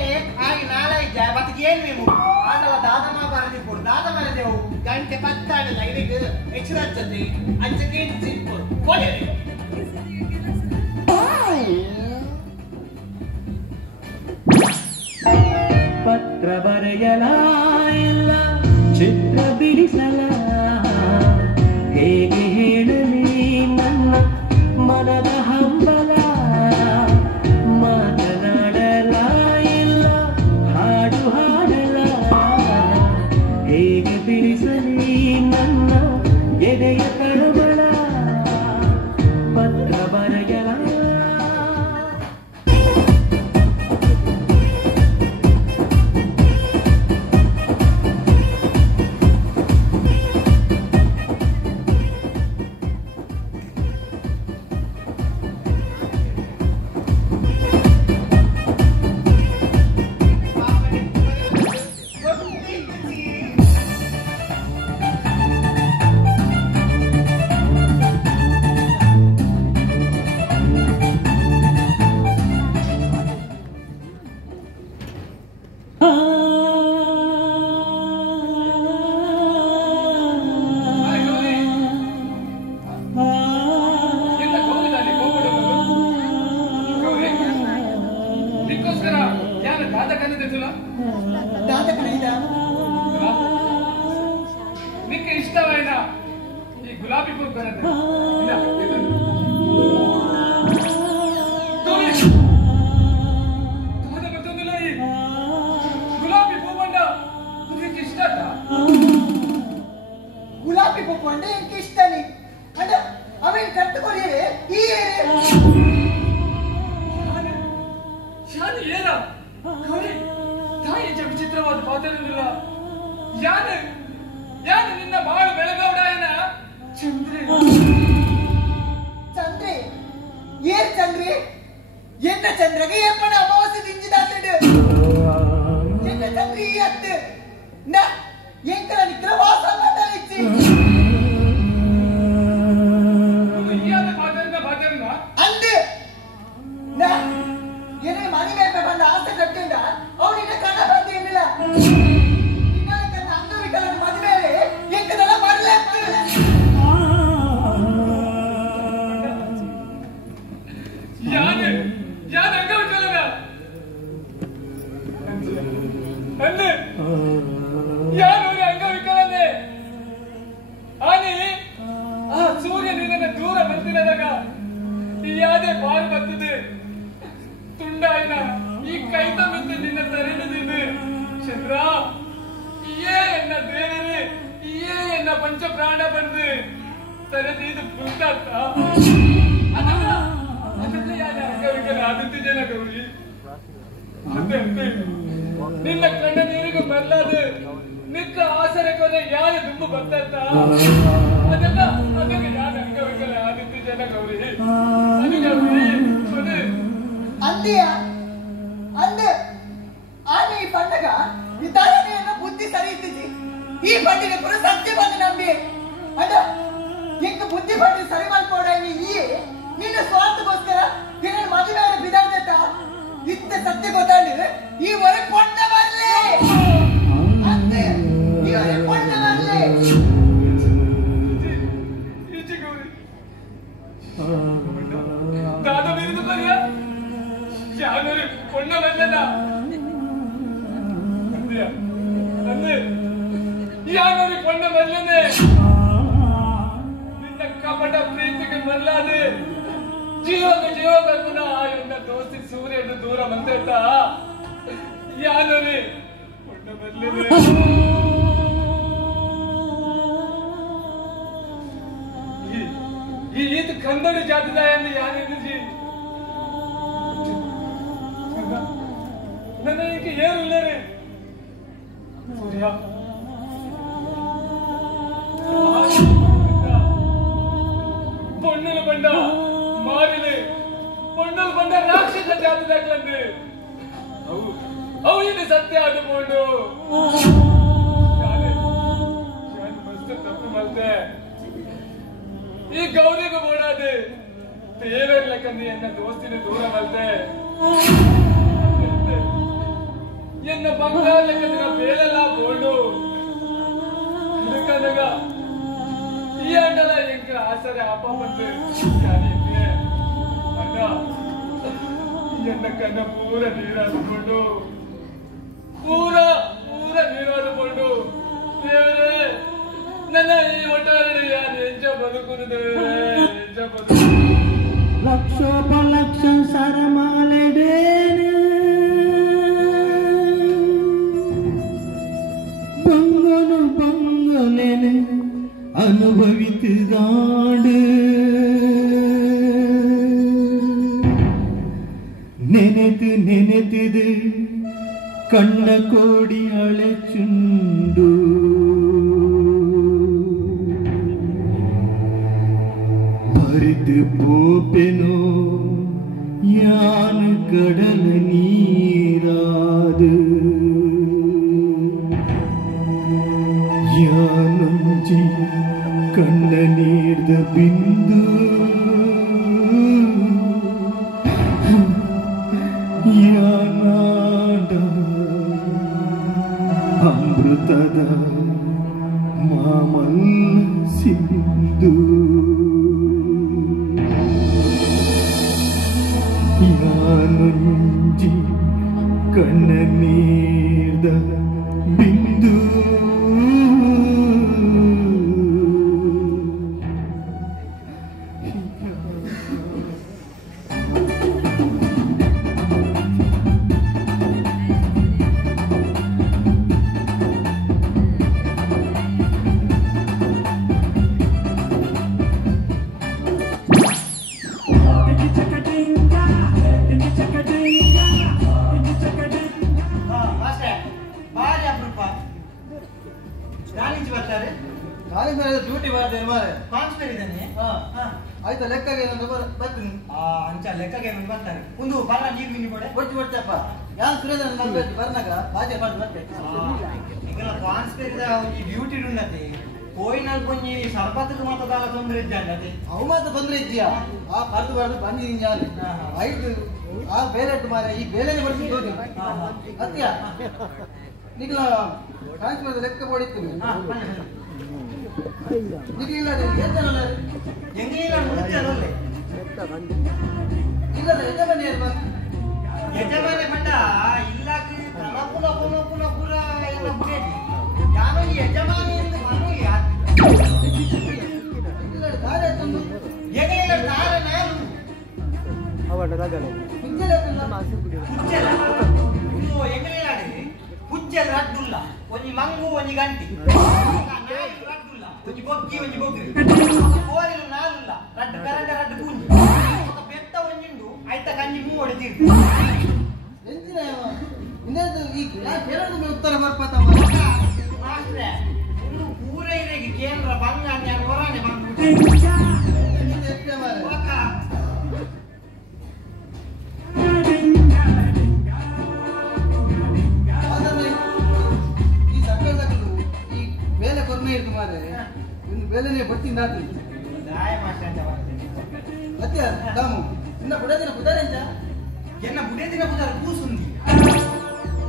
ಹಾಗೆ ನಾಳೆ ಇದ್ದೆ ಬತ್ತಿಗೆ ಏನು ನೀವು ಆಟವ ದಾದಮ್ಮ ಬಾರದಿ ಕೊಡು ದಾದ ಮಾರೇದೆವು ಗಂಟೆ 10 ಆಡಲ್ಲ ಇದಕ್ಕೆ ಎಕ್ಸ್ಟ್ರಾ ಹಚ್ಚದೆ ಅಂಚಕ್ಕೆ ಜಿಪ್ ಕೊಡು ಕೊಡಿ ಪತ್ರ ಬರೆಯಲ ಇಲ್ಲ ಚಿತ್ರ ಬಿಡಿಸಲ ಹೇಗೆ ಹೇಳಲಿ ನನ್ನ ಮನದ ಹಂಬಲ ಮಾತನಾಡಲ ಇಲ್ಲ ಹಾಡು ಹಾಡಲ ಹೇಗೆ ಬಿಡಿಸಲಿ ನನ್ನ ಎದೆಯ ಕಳವಳ ಪತ್ರ ಬರೆಯಲ ನಿಕ್ಕೆ ಇಷ್ಟವಾದ ಈ ಗುಲಾಬಿ ಹೂ ಬರುತ್ತೆ ಗುಲಾಬಿ ಹೂ ಬಂಡ ನಿಕ್ಕೆ ಇಷ್ಟ ಗುಲಾಬಿ ಹೂ ಬಂಡ ಎಂಕ ಇಷ್ಟನೇ ಅಂಡ ಅವೇನ್ ಕಟ್ಟುಕೊಳ್ಳಿರೆ ಈ ಶಾನೆ ಏನ ಕವರಿ ತಾಯಿಯ ವಿಚಿತ್ರವಾದ ಪಾತ್ರವಿಲ್ಲ ಯಾನು ನಿನ್ನ ಬಾಳು ಬೆಳಗೌಡಾಯನ ಚಂದ್ರೆ ಚಂದ್ರೆ ಏನ್ ಚಂದ್ರೆ ಎನ್ನ ಚಂದ್ರಗೆ ಎಪ್ಪನ ಅಮಾವಾಸ್ಯೆ ದಿಂಜಿದಾತಡು ಎನ್ನ ಚಂದ್ರಿ ಈ ಅತ್ತು ನ ಎಂಕಲ ನಿಗ್ರಹ ವಾಸ ಮಾತಾಡಿಚ್ಚಿ ಈಯಾದ ಪಾತ್ರನ ಅಂದೆ ನ ಏನೇ ಮನೆ ಮೇಲೆ ಬಂದ ಆಸೆ ಕಟ್ಟಿಂದ ಅವನಿಗೆ ಕಣ ಬಂದು ಏನಿಲ್ಲ ಸೂರ್ಯ ನಿನ್ನ ದೂರ ಬರ್ತಿರದಾಗ ಯಾದೇ ಬಾರು ಬರ್ತದೆ ತುಂಡಾಯಿನ ಈ ಕೈತ ಬಿದ್ದು ನಿನ್ನ ತರೆದಿದ್ದು ಚಂದ್ರ ಏ ಎನ್ನ ದೇವರೇ ಏ ಎನ್ನ ಪಂಚ ಪ್ರಾಣ ಬಂದು ತರೆದಿದ್ದು ಪುಂತಾತ ಅದನ್ನ ಯಾದ ಅಂಗವಿಕಲ ಆದಿತ್ಯ ಜನ ಗೌರಿ ಅಂತೆ ನಿನ್ನ ಕಣ್ಣ ನೀರಿಗೂ ಬರ್ಲಾದು ನಿಕ್ಕ ಆಸರೆ ಕೊನೆ ಯಾರು ದುಂಬು ಬರ್ತಂತ ಅದೆಲ್ಲ ಅದಕ್ಕೆ ಯಾದ ಅಂಗವಿಕಲ ಆದಿತ್ಯ ಜನ ಗೌರಿ ಅದು ಗೌರಿ ಅಂದಿಯ ಅಂದೆ ಆನೆ ಈ ಪಂಡಗ ಈ ಧರಣಿಯನ್ನು ಬುದ್ಧಿ ಸರಿ ಇದ್ದಿದ್ದಿ ಈ ಪಂಡಿಗೆ ಪುರ ಸತ್ಯ ಬಂದು ನಂಬಿ ಅಡ ಎಂಕ ಬುದ್ಧಿ ಪಂಡಿ ಸರಿ ಮಾಡ್ಕೊಡ ಈ ನಿನ್ನ ಸ್ವಾರ್ಥಗೋಸ್ಕರ ನಿನ್ನ ಮದುವೆ ಬಿದಾಡ್ದೇತ ಇತ್ತ ಸತ್ಯ ಗೊತ್ತಾಡಿದ್ರೆ ಈ ಹೊರಗೆ ಪೊಂಡ ಬರ್ಲಿ ಅಂದೆ ಈ ಹೊರಗೆ ಪೊಂಡ ಬರ್ಲಿ दादा मेरी तो बढ़िया जानवर पढ़ना बंदना अंदर अंदर जानवर पढ़ना बंदने निन्ना कपड़ा प्रीति के मरला दे जीव का पुना आयुन्ना दोस्ती सूर्य ने दूरा बनते था जानवर पढ़ना बंदने ಇದು ಕನ್ನಡ ಜಾತಿದಾಯಂದು ಯಾರಿದ್ದು ಜಿ ನನಗೆ ಏನಿಲ್ಲ ರೀ ಸೂರ್ಯ பொண்ணுல பண்ட மாறிலே பொண்ணுல பண்ட ராட்சಸ ಜಾತಿದಾಗ್ಲಂದು ಅವು ಇದು ಸತ್ಯ ಅದು ಕೊಂಡು ನಾನು ಮಸ್ತ್ ತಪ್ಪು ಮಾಡ್ತೆ ಈ ಗೌರಿಗೂ ಬೋಡಾದೆ ತೇವೇರ್ ಲೆಕ್ಕಂದು ಎನ್ನ ದೋಸ್ತಿನ ದೂರ ಮಲ್ತೆ ಎನ್ನ ಬಂಗಾರ ಲೆಕ್ಕಂದಿನ ಬೇಲೆಲ್ಲ ಬೋಡು ಅದಕ್ಕಂದಾಗ ಈ ಅಣ್ಣಲ ಎಂಕ ಆಸರೆ ಅಪ್ಪ ಬಂದು ಯಾರಿದ್ದೆ ಅಣ್ಣ ಎನ್ನ ಕಣ್ಣ ಪೂರ ನೀರಾಡಿಕೊಂಡು ಪೂರ ನೀರಾಡಿಕೊಂಡು ದೇವರೇ ನನ್ನ ಈ ಒಟ್ಟಾರೆ ಯಾರು ಎಂಜ ಬದುಕುವುದು ಎಂಜ ಬದುಕು ಲಕ್ಷೋಪಲಕ್ಷ ಸರಮಾಲೆಡೇನು பங்கனு அனுபவித்துதாண்டு நினைத்தது கண்ண கோடி அழைச்சுண்டு மறித்து போப்பெனோ யானு கடல நீராது ಯಾನಂಜಿ ಕಣ್ಣ ನೀರ್ದ ಬಿಂದು ಯಾನಾಡ ಅಮೃತದ ಮಾಮಲ್ಲ ಸಿಂಧು ಯಾನಂಜಿ ಕಣ್ಣ ನೀರ್ದ ಬಿಂದು ಡ್ಯೂಟಿ ಮಾಡ್ತೇನೆ ಮಾರೆ ಕಾನ್ಸ್ಟೇಬಲ್ ಇದ್ದಾನೆ ಆಯ್ತಾ ಲೆಕ್ಕಗೆ ಬರ್ತೀನಿ ಅಂಚ ಲೆಕ್ಕಗೆ ಬರ್ತಾನೆ ಒಂದು ಬರ ನೀರು ಮೀನಿ ಕೊಡೆ ಕೊಟ್ಟು ಕೊಡ್ತೇಪ್ಪ ಯಾರು ಸುರೇಂದ್ರ ಬರ್ನಾಗ ಬಾಜೆ ಮಾಡಿ ಬರ್ತೇನೆ ಈಗ ಕಾನ್ಸ್ಟೇಬಲ್ ಈ ಡ್ಯೂಟಿ ಉನ್ನತಿ ಕೋಯಿನಲ್ಲಿ ಕೊಂಚಿ ಸರ್ಪತ್ತಕ್ಕೆ ಮಾತಾಡ ತೊಂದರೆ ಇದ್ದಾನೆ ಅವು ಮಾತ್ರ ತೊಂದರೆ ಇದೆಯಾ ಆ ಬರ್ದು ಬರ್ದು ಬಂದಿದ್ದೀನಿ ನಾನು ಆಯ್ತು ಆ ಬೇರೆ ಮಾರೆ ಈ ಬೇರೆನೆ ಬರ್ತೀನಿ ಹೋಗಿ ಅತ್ಯ ನಿಖಿಲ ಕಾನ್ಸ್ಟೇಬಲ್ ಲೆಕ್ಕ ಹೊಡಿತೀನಿ ಯಜಮಾನೆ ಬಂದ ಇಲ್ಲಾಕಿ ಪುನ ಪುನ ಪುನ ಪುರ ಎಲ್ಲ ಬುಡೇದಿ ಯಾನೋ ಈ ಯಜಮಾನಿ ಎಂದು ಮನೆಗೆ ದಾರೆ ತಂದು ಎಗಲಿಲ್ಲ ದಾರೆ ನಾನು ಅವಡ ರಗಲೆ ಕುಂಜಲ ಕುಂಜಲ ಇದು ಎಗಲಿಲ್ಲ ಕುಂಜಲ ರಡ್ಡುಲ್ಲ ಒಂಜಿ ಮಂಗು ಒಂಜಿ ಗಂಟಿ ಒಂಜಿ ಬೊಕ್ಕಿ ಒಂಜಿ ಬೊಗ್ರಿ ಕೋರಿಲು ನಾನುಲ್ಲ ರಡ್ಡು ಕರಂಡ ರಡ್ಡು ಪೂಂಜಿ ಬೆತ್ತ ಒಂಜಿಂಡು ಆಯ್ತ ಕಂಜಿ ಮೂ ಹೊಡೆದಿರ್ತಿ ಎಂತಿನ ಇನ್ನೇದು ಈಗ ಕೇರಳದ ಉತ್ತರ ಬರ್ಪತ ಮಾಸ್ಟ್ರೆ ಇನ್ನು ಊರೈರೆಗೆ ಕೇಂದ್ರ ಬಂಗ ನಾನು ಹೊರಾನೆ ಬಂದು ಬೆಲೆನೇ ಬಟ್ಟಿಂದ ಹಾಕಿ ದಾಯ ಮಾಸ್ಟರ್ ಅಂತ ಬರ್ತೇನೆ ಅತ್ಯ ದಾಮು ಇನ್ನ ಬುಡದಿನ ಬುದಾರೆ ಅಂತ ಎನ್ನ ಬುಡದಿನ ಬುದಾರ ಕೂಸುಂದಿ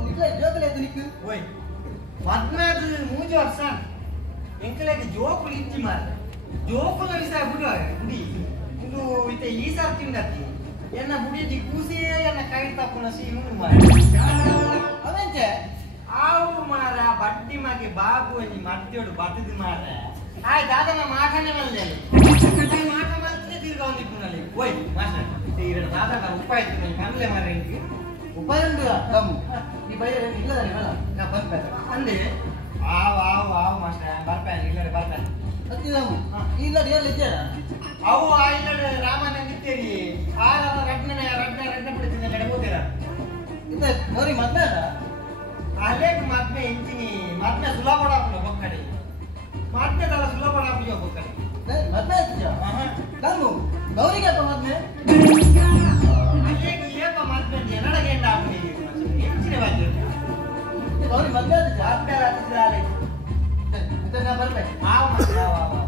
ಇಟ್ಲ ಜೋಕಲೆ ಅದು ನಿಕ್ಕು ಓಯ್ ಮದ್ನಾದು ಮೂಜಿ ವರ್ಷ ಎಂಕಲೆಗೆ ಜೋಕುಲು ಇತ್ತಿ ಮಾರ ಜೋಕುಲ ವಿಷಯ ಬಿಡು ಬುಡಿ ಇದು ಇತ್ತೆ ಈ ಸಾರ್ ತಿಂದತಿ ಎನ್ನ ಬುಡಿಜಿ ಕೂಸಿಯೇ ಎನ್ನ ಕೈ ತಪ್ಪನ ಸೀಮು ಮಾರ ಅವಂಚೆ ಆವು ಮಾರ ಬಡ್ಡಿ ಮಗೆ ಬಾಬು ನೀ ಮದ್ದೋಡು ಬತ್ತದು ಮಾರ ಆಯ್ ದಾದನ ಮಾಟನೆ ಮಲ್ಲೆ ಮಾಟ ಮಲ್ತನೆ ತಿರ್ಗಾ ಒಂದಿಪ್ಪುನಲ್ಲಿ ಓಯ್ ಮಾಸ್ಟರ್ ಇರಡ ದಾದನ ಉಪಾಯ ಇತ್ತು ಕನ್ಲೆ ಮಾರ ಇಂಗಿ ಉಪಾಯ ಉಂಟು ದಾಮು ಈ ಬೈ ಇಲ್ಲದಾನೆ ಬೇಡ ನಾ ಬಂದ್ಬೇಡ ಅಂದೆ ಆವ್ ಮಾಸ್ಟರ್ ಬರ್ಪೇನೆ ಇಲ್ಲಡೆ ಬರ್ಪೇನೆ ಅತ್ತಿ ದಾಮು ಇಲ್ಲ ರಿಯಲ್ ಇದ್ದಾರ ಅವು ಆ ಇಲ್ಲಡೆ ರಾಮನ ನಿತ್ಯರಿ ಆರ ರಡ್ನ ಬಿಡ್ತೀನಿ ನಡೆ ಹೋಗ್ತೀರಾ ಇತ್ತ ನೋಡಿ ಮತ್ತೆ ಅಲೇಕ್ ಮತ್ತೆ ಎಂಚಿನಿ ಮತ್ತೆ ಸುಲಭ ಹಾಕೊಂಡು ಬೊಕ್ಕಡೆ ಮತ್ತೆ ತಲ ಸುಲಭ ಹಾಕೊಂಡು ಬೊಕ್ಕಡೆ ಮತ್ತೆ ದಾಮು ಗೌರಿಗೆ ಅಪ್ಪ ಮತ್ತೆ ಅಲೇಕ್ ಏಪ ಮತ್ತೆ ಜನಡಗೆ ಎಂಡ ಹಾಕೊಂಡು ಎಂಚಿನ ಬಾಜು ಗೌರಿ ಮತ್ತೆ ಜಾಸ್ತಿ ರಾತ್ರಿ ನಾ ಬರ್ಬೇಕು ಆವ್ ಮಾಸ್ಟರ್ ಆವ್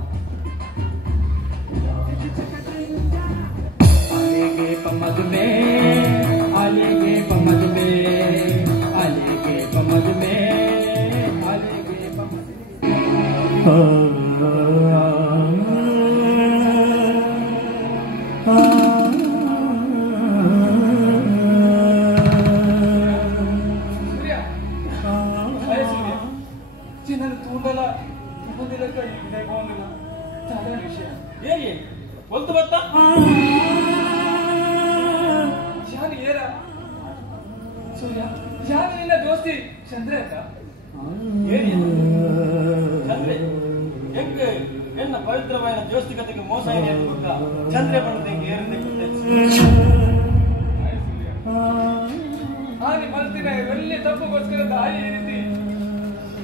आलेगे पमद में आलेगे पमद में आलेगे पमद में आलेगे पमद ಚಿನ್ನ ತೂಂಡಲ ಬಂದಿಲ್ಲಕ್ಕ ಹೇಗೋ ಅಂದಿಲ್ಲ ಸಾಧಾರಣ ವಿಷಯ ಹೇಗೆ ಒಂದು ಬತ್ತಾ ಜಾನಿ ಏರ ಸೂರ್ಯ ಜಾನಿ ನಿನ್ನ ದೋಸ್ತಿ ಚಂದ್ರೆ ಅಕ್ಕ ಏರಿ ಚಂದ್ರೆ ಹೆಂಗೆ ಎನ್ನ ಪವಿತ್ರವಾದ ದೋಸ್ತಿಗತೆಗೆ ಮೋಸ ಇದೆ ಅಂತ ಗೊತ್ತಾ ಚಂದ್ರೆ ಬಣ್ಣದ ಹೆಂಗೆ ಏರಿದೆ ಹಾನಿ ಮಲ್ತಿನ ಒಳ್ಳೆ ತಪ್ಪುಗೋಸ್ಕರ ದಾರಿ ಈ ರೀತಿ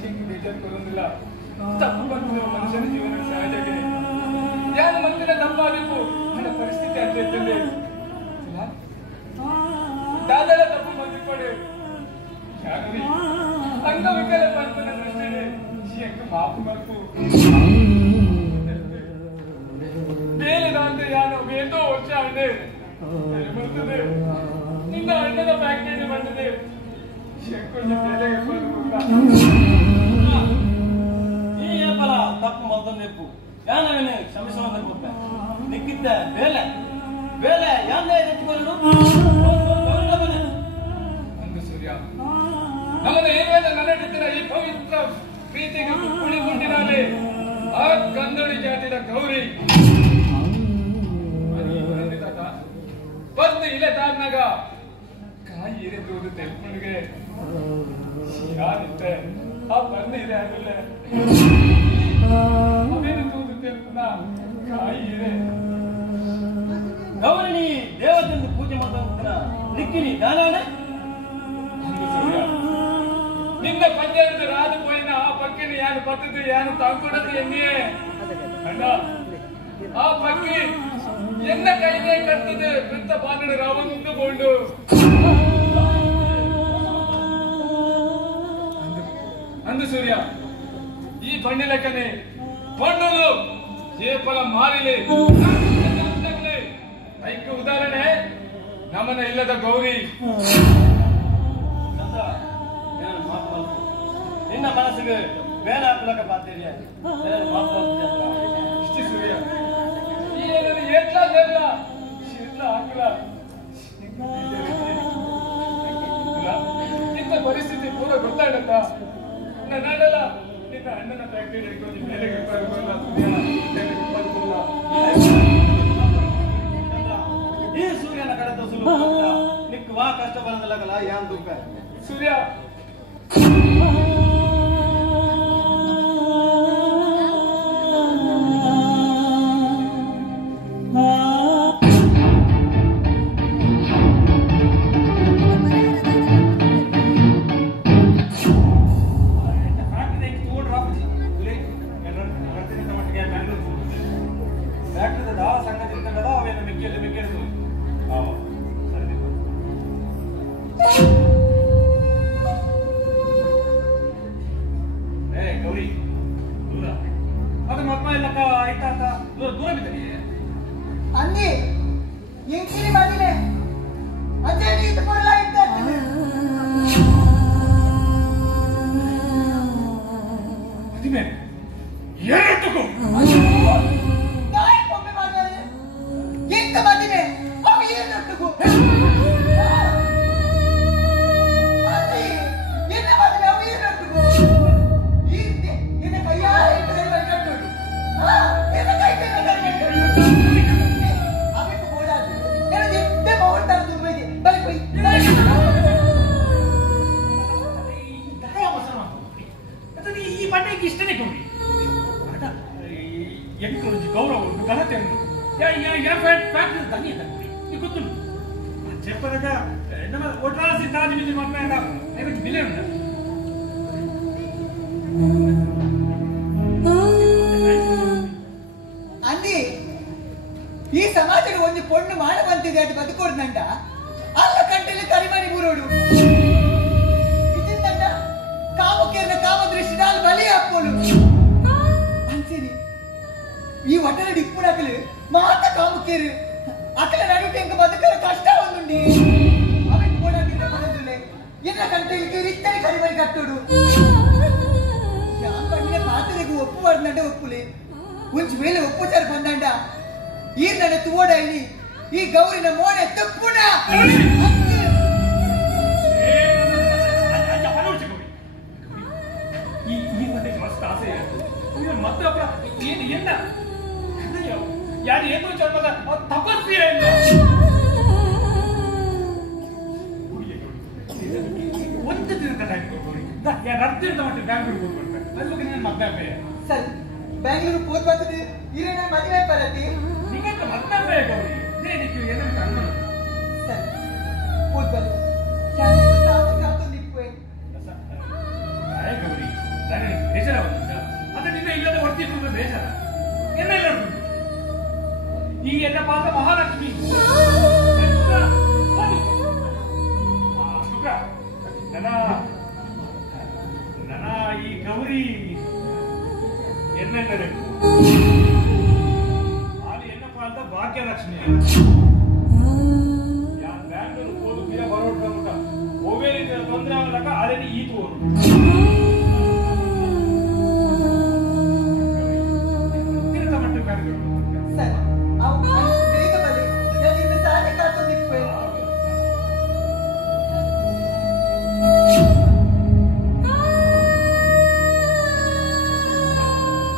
ಹೆಂಗೆ ಬೇಜಾರು ಬರೋದಿಲ್ಲ ತಪ್ಪು ಬಂದು ಮನುಷ್ಯನ ಜೀವನ ಸಹಜಗೆ ಯಾರು ಮಲ್ತಿನ ತಪ್ಪಾಗಿತ್ತು ನನ್ನ ಪರಿಸ್ಥಿತಿ ಅಂತ ಇದ್ದಲ್ಲಿ ದಾದಲ ತಪ್ಪು ಬಂದಿಕೊಡೆ ಯಾರು ಅಂಗವಿಕಲ ಬಂಧನ ದೃಷ್ಟಿಗೆ ಹೆಂಗೆ ಮಾಪು ಬಂತು ಬೇರೆ ದಾಂತೆ ಯಾನು ಬೇತೋ ವರ್ಷ ಅಣ್ಣೆ ಬರ್ತದೆ ನಿನ್ನ ಅಣ್ಣನ ಫ್ಯಾಕ್ಟರಿ ಬಂದಿದೆ ಹೆಂಗೊಂದು ಬೇಲೆಗೆ ಈ ಏಪಲ ತಪ್ಪು ಮೊದಲೆಪ್ಪು ಯಾನವನೇ ಕ್ಷಮಿಸುವಂತ ಗೊತ್ತ ನಿಕ್ಕಿದ್ದ ಬೇಲೆ ಬೇಲೆ ಯಾನೇ ಎತ್ತಿಕೊಳ್ಳಲು ಅಂದು ಸೂರ್ಯ ನಮ್ಮನ್ನು ಏನೇನು ನನ್ನಡಿದ್ದಿನ ಈ ಪವಿತ್ರ ಪ್ರೀತಿಗೆ ಕುಳಿಗುಂಡಿನಾಲೆ ಆ ಕಂದಳಿ ಜಾತಿಯ ಗೌರಿ ಬಂದು ಇಲೆ ತಾರ್ನಾಗ ಕಾಯಿ ಇರಿದು ತೆಲ್ಪುಣಿಗೆ ಯಾರಿತ್ತೆ ಆ ಬಂದು ಇದೆ ಆಗಲ್ಲ ಅದೇನು ತೂದು ತೆಲ್ಪುನ ಕಾಯಿ ಇದೆ ಗೌರಿಣಿ ದೇವತೆಂದು ಪೂಜೆ ಮಾಡ್ತಾ ನಿಕ್ಕಿನಿ ದಾನಾನೆ ನಿನ್ನ ಪಂಜರದ ರಾಜ ಪೋಯಿನ ಆ ಪಕ್ಕಿನ ಯಾನು ಪತ್ತದು ಯಾನು ತಾಂಕೊಡದು ಎನ್ನಿಯೇ ಅಣ್ಣ ಆ ಪಕ್ಕಿ ಎನ್ನ ಕೈಗೆ ಕಟ್ಟದೆ ವೃತ್ತ ಬಾಂಧಡ ರಾವಂದು ಕೊಂಡು ಅಂದು ಸೂರ್ಯ ಈ ಬಂಡಿ ಲೆಕ್ಕನೆ ಬಣ್ಣಲು ಜೇಪಲ ಮಾರಿಲಿ ಐಕ್ಯ ಉದಾಹರಣೆ ನಮ್ಮನ ಇಲ್ಲದ ಗೌರಿ ನಿನ್ನ ಮನಸ್ಸಿಗೆ ಬೇರೆ ಹಾಕಲಕ್ಕ ಬಾತ್ತೀರಿಯ ಇಷ್ಟೇ ಸೂರ್ಯ ಈ ಏನನ್ನು ಏಟ್ಲ ಹಾಕಲ ನಿನ್ನ ಪರಿಸ್ಥಿತಿ ಪೂರ ಗೊತ್ತಾಗತ್ತ ನನ್ನಲ್ಲ ನಿನ್ನ ಅಣ್ಣನ ಫ್ಯಾಕ್ಟರಿ ಹಿಡ್ಕೊಂಡು ಮೇಲೆ ಈ ಸೂರ್ಯನ ಕಡೆ ಸುಲಭ ನಿಕ್ಕು ವಾ ಕಷ್ಟ ಬಂದಲ್ಲ ಯಾನ್ ದುಃಖ ಸೂರ್ಯ ಗೌರಿ ಅದು ಮಕ್ಕ ಎಲ್ಲಕ್ಕ ತಾಜಿ ಬಿದ್ದು ಮಕ್ಕಳ ಬಿಲೆ ಉಂಟ ಅಂದಿ ಈ ಸಮಾಜದ ಒಂದು ಪೊಣ್ಣು ಮಾಡ ಬಂತಿದೆ ಅದು ಬದುಕೋಡ್ನಂಡ ಅಲ್ಲ ಕಂಟಲ್ಲಿ ಕರಿಮಣಿ ಬೂರೋಡು ಇದಿಂದಂಡ ಕಾಮಕೇರ್ನ ಕಾಮದೃಷ್ಟಿದಾಲ್ ಬಲಿ ಹಾಕೋಳು ಅಂಚೇರಿ ಈ ಒಟ್ಟನಡಿ ಇಪ್ಪುನಕಲು ಮಾತ ಕಾಮಕೇರು ಅಕಲ ನಡುವೆ ಎಂಕ ಬದುಕರ ಕಷ್ಟ ಒಂದುಂಡಿ ಅವನ್ ಓಡಾಡಿದ್ದ ಬರೋದಿಲ್ಲ ಎನ್ನ ಕಂಟಲ್ಲಿ ರಿತ್ತರಿ ಕರಿಮಣಿ ಕಟ್ಟೋಡು ಯಾನ್ ಬಂದಿನ ಪಾತ್ರೆಗೂ ಒಪ್ಪು ಬರ್ದಂಡ ಒಪ್ಪುಲೆ ಒಂಚು ಮೇಲೆ ಒಪ್ಪುಚಾರ ಬಂದಂಡ ಈ ನನ್ನ ತೋಡ ಇಲ್ಲಿ ಈ ಗೌರಿನ ಮೋನೆ ತಪ್ಪುಣ ಈ ಮನೆಗೆ ಮಸ್ತ್ ಆಸೆ ಮತ್ತೆ ಅಪ್ಪ ಏನು ಎನ್ನ ಯಾರು ಏನು ಜನ್ಮದ ತಪಸ್ಸಿಯ ಒಂದು ದಿನ ಯಾರು ಅರ್ಥ ಮಟ್ಟ ಬ್ಯಾಂಗ್ಳೂರ್ ಹೋಗ್ಬರ್ತಾರೆ ಅದ್ರಿಗೆ ನನ್ನ ಮದ್ವೆ ಸರ್ ಬ್ಯಾಂಗ್ಳೂರ್ ಹೋದ್ ಬರ್ತದೆ ಇರೇ ನಾನು ಮದುವೆ ಬರತ್ತೆ ನಿಮಗೆ ಮದ್ವೆ ಗೌರಿ ಏನಕ್ಕೆ ಏನಂತ ಅನ್ನ ಸರ್ ಹೋದ್ ಬರ್ತದೆ ಗೌರಿ ನನಗೆ ಬೇಜಾರ ಅದ ನಿನ್ನ ಇಲ್ಲದ ಹೊರ್ತಿಕೊಂಡು ಬೇಜಾರ ಎನ್ನೆಲ್ಲ ಈ ಎನ್ನ ಪಾದ ಮಹಾಲಕ್ಷ್ಮಿ ನನ್ನ ಈ ಗೌರಿ ಎನ್ನೆಲ್ಲರೆ ಅಲ್ಲಿ ಏನಪ್ಪ ಅಂತ ಭಾಗ್ಯಲಕ್ಷ್ಮಿ ಯಾರು ಬ್ಯಾಂಗ್ಳೂರ್ ಹೋದು ಬಿರ ಬರೋಡ್ಕೊಂಡ ಮೊಬೈಲ್ ತೊಂದರೆ ಆಗಲಾಗ ಅದೇ ಈತು ಸರ್ ಬೇಗ ಬನ್ನಿ ನಾನು ಇನ್ನು ಸಾಲೆ ಕಾತೊಂದಿಪ್ಪೆ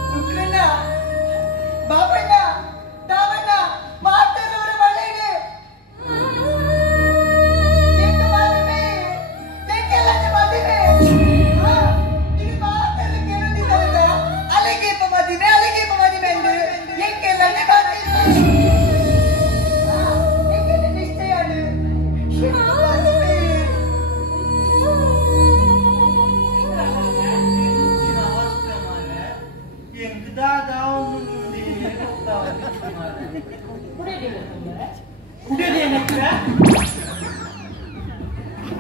ಸುಕ್ರಣ್ಣ ಬಾಬಣ್ಣ ತಾವಣ್ಣ ಮಾತಾಡೋರ ಮಳೆಗೆ ಎಂತ ಮದುವೆ ಎಂತೆಲ್ಲ ಮದುವೆ ಇದು ಮಾತಾಡಲಿಕ್ಕೆ ಏನಂದಿದ್ದಾರಲ್ಲ ಅಲ್ಲಿಗೆ ಮದುವೆ ಅಲ್ಲಿಗೆ ಮದುವೆ ಎಂದು ಎಂಕೆಲ್ಲ ನಿಶ್ಚಯ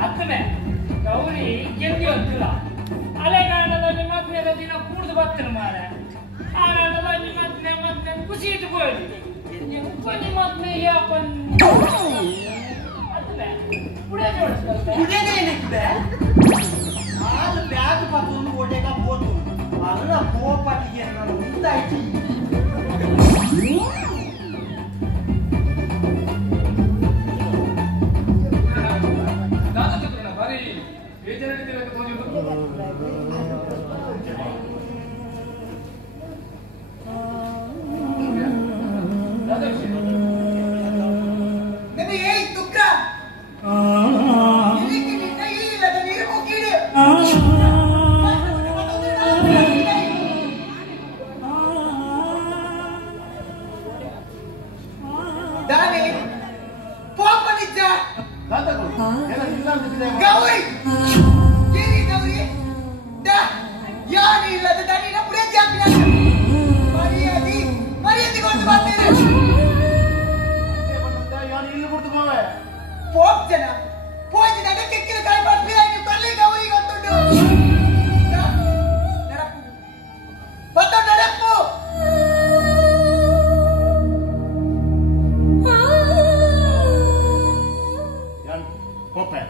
ಅತ್ತನೆ ಗೌರಿ ಗೆದ್ದಿ ಹೊತ್ತಿಲ್ಲ ಅಲೆಗಾಣದ ನಿಮ್ಮತ್ನೆದ ದಿನ ಕೂಡ್ದು ಬರ್ತೀನಿ ಮಾರ ಆಗಾಣದ ನಿಮ್ಮತ್ನೆ ಮತ್ತೆ ಖುಷಿ ಇಟ್ಕೊಳ್ಳಿ ನಿಮ್ಮತ್ನೆ ಯಾಪನ್ ಅತ್ತನೆ ಪುಡೆ ಜೋಡಿಸ್ಕೊಳ್ತೆ ಆಲ್ ಬ್ಯಾಗ್ ಪತ್ತೊಂದು ಓಟೆಗ ಪೋತು ಅಲ್ಲ ಪೋಪಟಿಗೆ ನಾನು ಮುಂದಾಯ್ತು ಬಾರಿ ಬೇಜಾರ ನನಗೆ ಏಯ್ ತುಕ್ಕ ಇದಕ್ಕೆ ನಿನ್ನ ಇಲ್ಲದ ನೀರು ಮುಗಿಡು ದಾನಿ ಪೋಪ ನಿಜ ಗೌರಿ ಏನಿ ಗೌರಿ ದಾ ಯಾರು ಇಲ್ಲದ ದನಿನ ಪ್ರೇತಿ ಹಾಕಿನ ಮರ್ಯಾದೆ ಕೊಟ್ಟು ಬರ್ತೀನಿ ಪೋಪ್ ಜನ ಪೋಜ್ ನಡಕ್ಕೆ ಕಿಲ ಕಾಯಿ ಬರ್ತೀಯ ನೀವು ಬರ್ಲಿ ಗೌರಿ ಗೊತ್ತುಂಟು ನಡಪ್ಪು ಬಂದು ನಡಪ್ಪು ಕೋಪೆ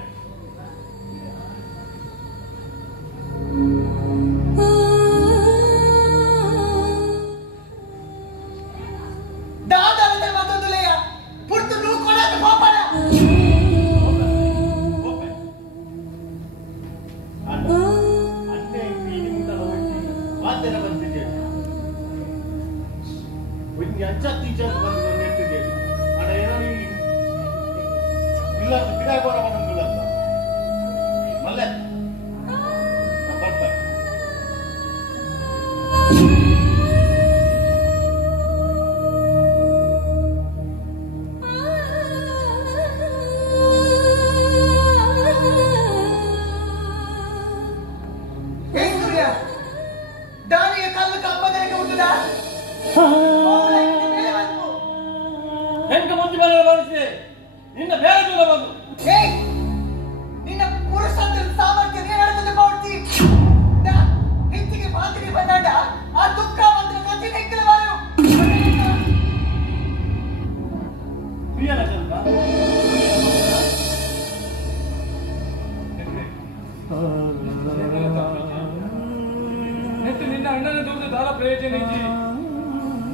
ನೆಟ್ಟು ನಿನ್ನ ಅಣ್ಣನ ದೂರದ ದಾರ ಪ್ರಯೋಜನ ಇದ್ದಿ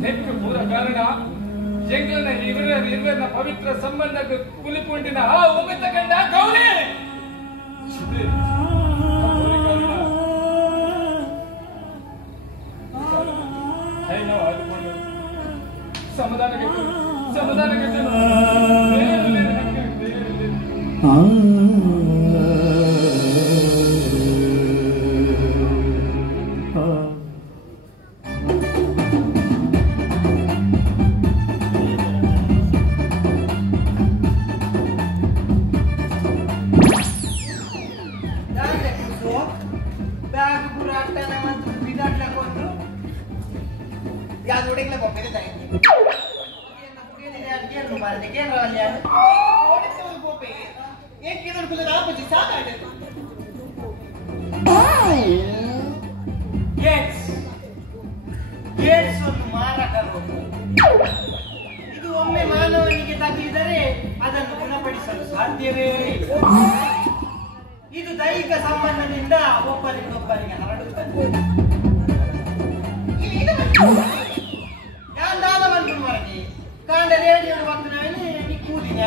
ನೆಟ್ಟು ಪೂರ ಕಾರಣ ಎಂಗನ ಇವರ ಪವಿತ್ರ ಸಂಬಂಧಕ್ಕೆ ಕುಲಿಪುಂಡಿನ ಆ ಉಮಿತ ಕಂಡ ಗೌರಿ ಸಮಾಧಾನ ಬ್ಯಾಗ್ ಪೂರ ಅಟ್ಟನ ಮತ್ತು ಬಿದಾಡ್ಲಕೊಂಡು ಯಾರು ಹುಡುಗಲ ಬೊಪ್ಪೆ ತಾಯಿ ಏನು ಮಾಡಿದೆ ಕೇಂದ್ರ ಅಲ್ಲಿ ಓಡಿಸೋದು ಗೋಪೆ ಏಕೆ ನೋಡ್ಕೊಳ್ಳೋದು ಆಪಜಿ ಸಾಕಾಗಿದೆ ಗೇಟ್ಸ್ ಒಂದು ಮಾರಾಟ ಇದು ಒಮ್ಮೆ ಮಾನವನಿಗೆ ತಗುಲಿದರೆ ಅದನ್ನು ಗುಣಪಡಿಸಲು ಸಾಧ್ಯವೇ ಇದು ದೈಹಿಕ ಸಂಬಂಧದಿಂದ ಒಬ್ಬರಿಗೊಬ್ಬರಿಗೆ ಹರಡುತ್ತದೆ ಯಾಂದಾದ ಮಂದು ಮರಗಿ ಕಾಂಡ ರೇಡಿಯೋ ಬಂದನವನೇ ನೀ ಕೂದಿನ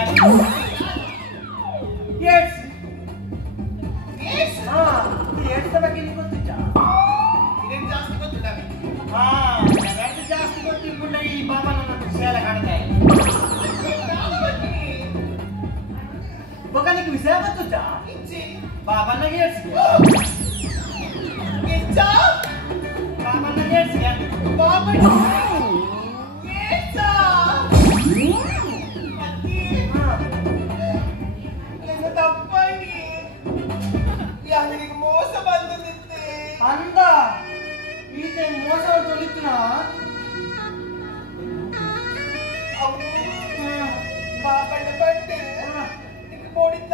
ಏಡ್ಸ್ ಏಡ್ಸ್ ಬಗ್ಗೆ ನೀ ಗೊತ್ತಿದ್ದ ಇದೇನು ಜಾಸ್ತಿ ಗೊತ್ತಿಲ್ಲ ಜಾಸ್ತಿ ಗೊತ್ತಿಲ್ಲ ಈ ಬಾಬನ ಸೇಲ ಕಾಣ್ತಾ ಬೊಕನಿಗೆ ವಿಷಯ ಗೊತ್ತಿದ್ದ ಬಾಬನ ಏಡ್ಸ್ ಬಾಬನ ಏಡ್ಸ್ ಬಾಬನ ಯಾರಿಗೆ ಮೋಸ ಬಂದಿದ್ದೆ ಅಂದ ಈತ ಮೋಸ ತೊಳಿತನ ಬಾಬಣ್ಣ ಬಟ್ಟೆ ಕೊಡಿದ್ದ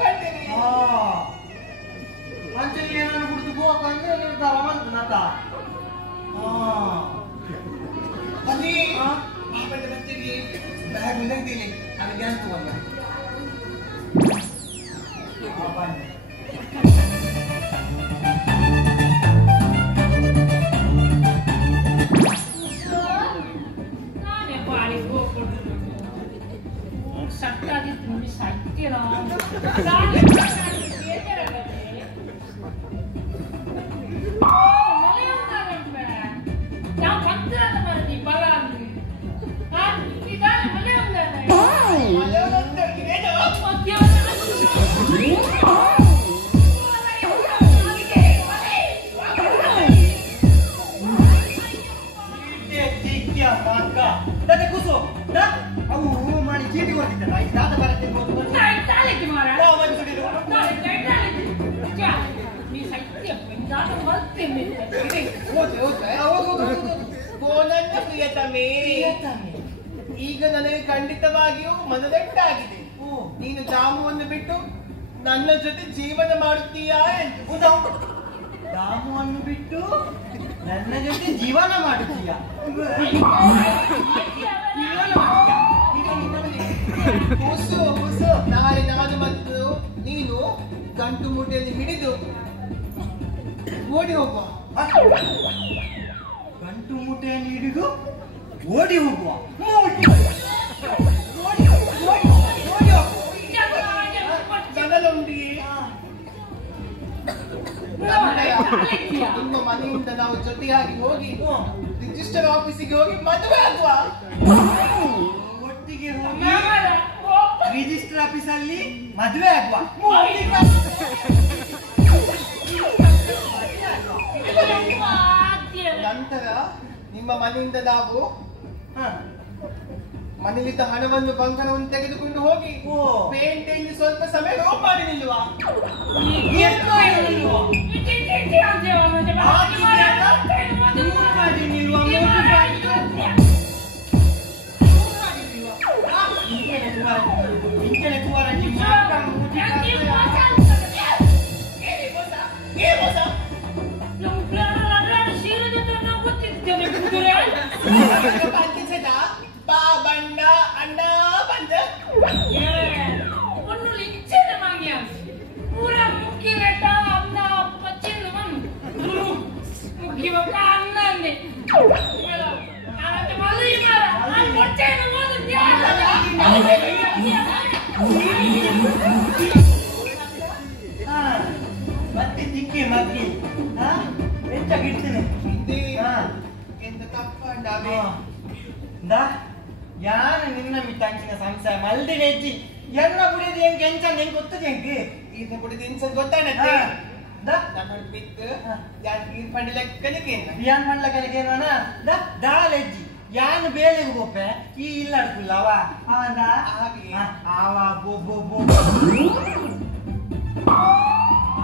ಬಟ್ಟೆ ಮಂಚಲ್ಲಿ ಏನನ್ನು ಕುಡಿದು ಹೋಗಂದ್ರೆ ನಿರ್ಧಾರ ಬಂತು ನಟ ಅಲ್ಲಿ ಬಾಬಣ್ಣ ಬಟ್ಟೆಗೆ ಬ್ಯಾಗ್ ಇಲ್ಲಂತೀನಿ ಅದಕ್ಕೆ ಅನ್ಸುವಲ್ಲ ನಾನೇ ಬಾಡಿ ಹೋಗ್ಕೊಡ್ತೀನಿ ಸಟ್ಟಾಗಿತ್ತು ನಿಮಗೆ ಸತ್ತಿರೋ ನಾವು ಪಂಚರಾದ ಮಾಡಿ ಬಲ ಅಂದ್ರೆ ಇದಾರೆ ಮನೆ ಕೂಸು ಅವು ಮಾಡಿ ಚೀಟಿ ಕೊಡ್ತಿದ್ದ ಇದಾದ ಬರತ್ತೆ ಈಗ ನನಗೆ ಖಂಡಿತವಾಗಿಯೂ ಮನದಟ್ಟಾಗಿದೆ ನೀನು ಜಾಮುವನ್ನು ಬಿಟ್ಟು ನನ್ನ ಜೊತೆ ಜೀವನ ಮಾಡುತ್ತೀಯಾ ಎಂದು ಜಾಮುವನ್ನು ಬಿಟ್ಟು ನನ್ನ ಜೊತೆ ಜೀವನ ಮಾಡುತ್ತೀಯ ನಾಳೆ ನಾನು ಮತ್ತು ನೀನು ಗಂಟು ಮುಟ್ಟೆಯಲ್ಲಿ ಹಿಡಿದು ಓಡಿ ಹೋಗುವ ಗಂಟು ಮುಟ್ಟೆಯನ್ನು ಹಿಡಿದು ಓಡಿ ಹೋಗುವ ನಿಮ್ಮ ಮನೆಯಿಂದ ನಾವು ಜೊತೆಯಾಗಿ ಹೋಗಿ ರಿಜಿಸ್ಟರ್ ಆಫೀಸಿಗೆ ಹೋಗಿ ಮದುವೆ ಆಗುವ ಒಟ್ಟಿಗೆ ಹೋಗಿ ರಿಜಿಸ್ಟರ್ ಆಫೀಸಲ್ಲಿ ಮದುವೆ ಆಗುವ ನಂತರ ನಿಮ್ಮ ಮನೆಯಿಂದ ನಾವು ಮನೆಯಲ್ಲಿದ್ದ ಹಣವನ್ನು ಬಂಗಾರವನ್ನು ತೆಗೆದುಕೊಂಡು ಹೋಗಿ ಪೇಂಟೆಯಲ್ಲಿ ಸ್ವಲ್ಪ ಸಮಯ ರೋಪ್ ಮಾಡಿ ನಿಲ್ಲುವ ಬಾಬಣ್ಣ ಅಣ್ಣ ಬಂದ ಒಂದು ಲಿಂಚನೆ ಮಾಗಿಯ ಮತ್ತೆ ತಿಕ್ಕಿ ಮಗ್ಗಿ ಎಂತ ಗಿಡ್ತೀನಿ ಎಂತ ತಪ್ಪಂಡ ಯಾನ ನಿನ್ನ ಮಿಟ್ಟಂಚಿನ ಸಂಶಯ ಮಲ್ದಿ ನೆಚ್ಚಿ ಎನ್ನ ಬುಡಿದು ಹೆಂಗೆ ಎಂಚಂದ ಹೆಂಗೆ ಗೊತ್ತದ ಹೆಂಗೆ ಇದು ಬಿಡಿದ ಇನ್ಸದ್ ಗೊತ್ತಾಣತ್ತೆ ನಮ್ಮ ಬಿತ್ತು ಯಾನ್ ನೀರ್ ಪಂಡಿ ಲೆಕ್ಕನಿಗೆ ಯಾನ್ ಮಾಡ್ಲಕ್ಕನಿಗೆ ಏನೋನ ದಾಲೆಜ್ಜಿ ಯಾನ್ ಬೇಲೆಗೆ ಗೋಪೆ ಈ ಇಲ್ಲ ಅಡ್ಕುಲ್ಲ ಅವ ಅವಂದ ಆವ ಬೋ ಬೋ ಬೋ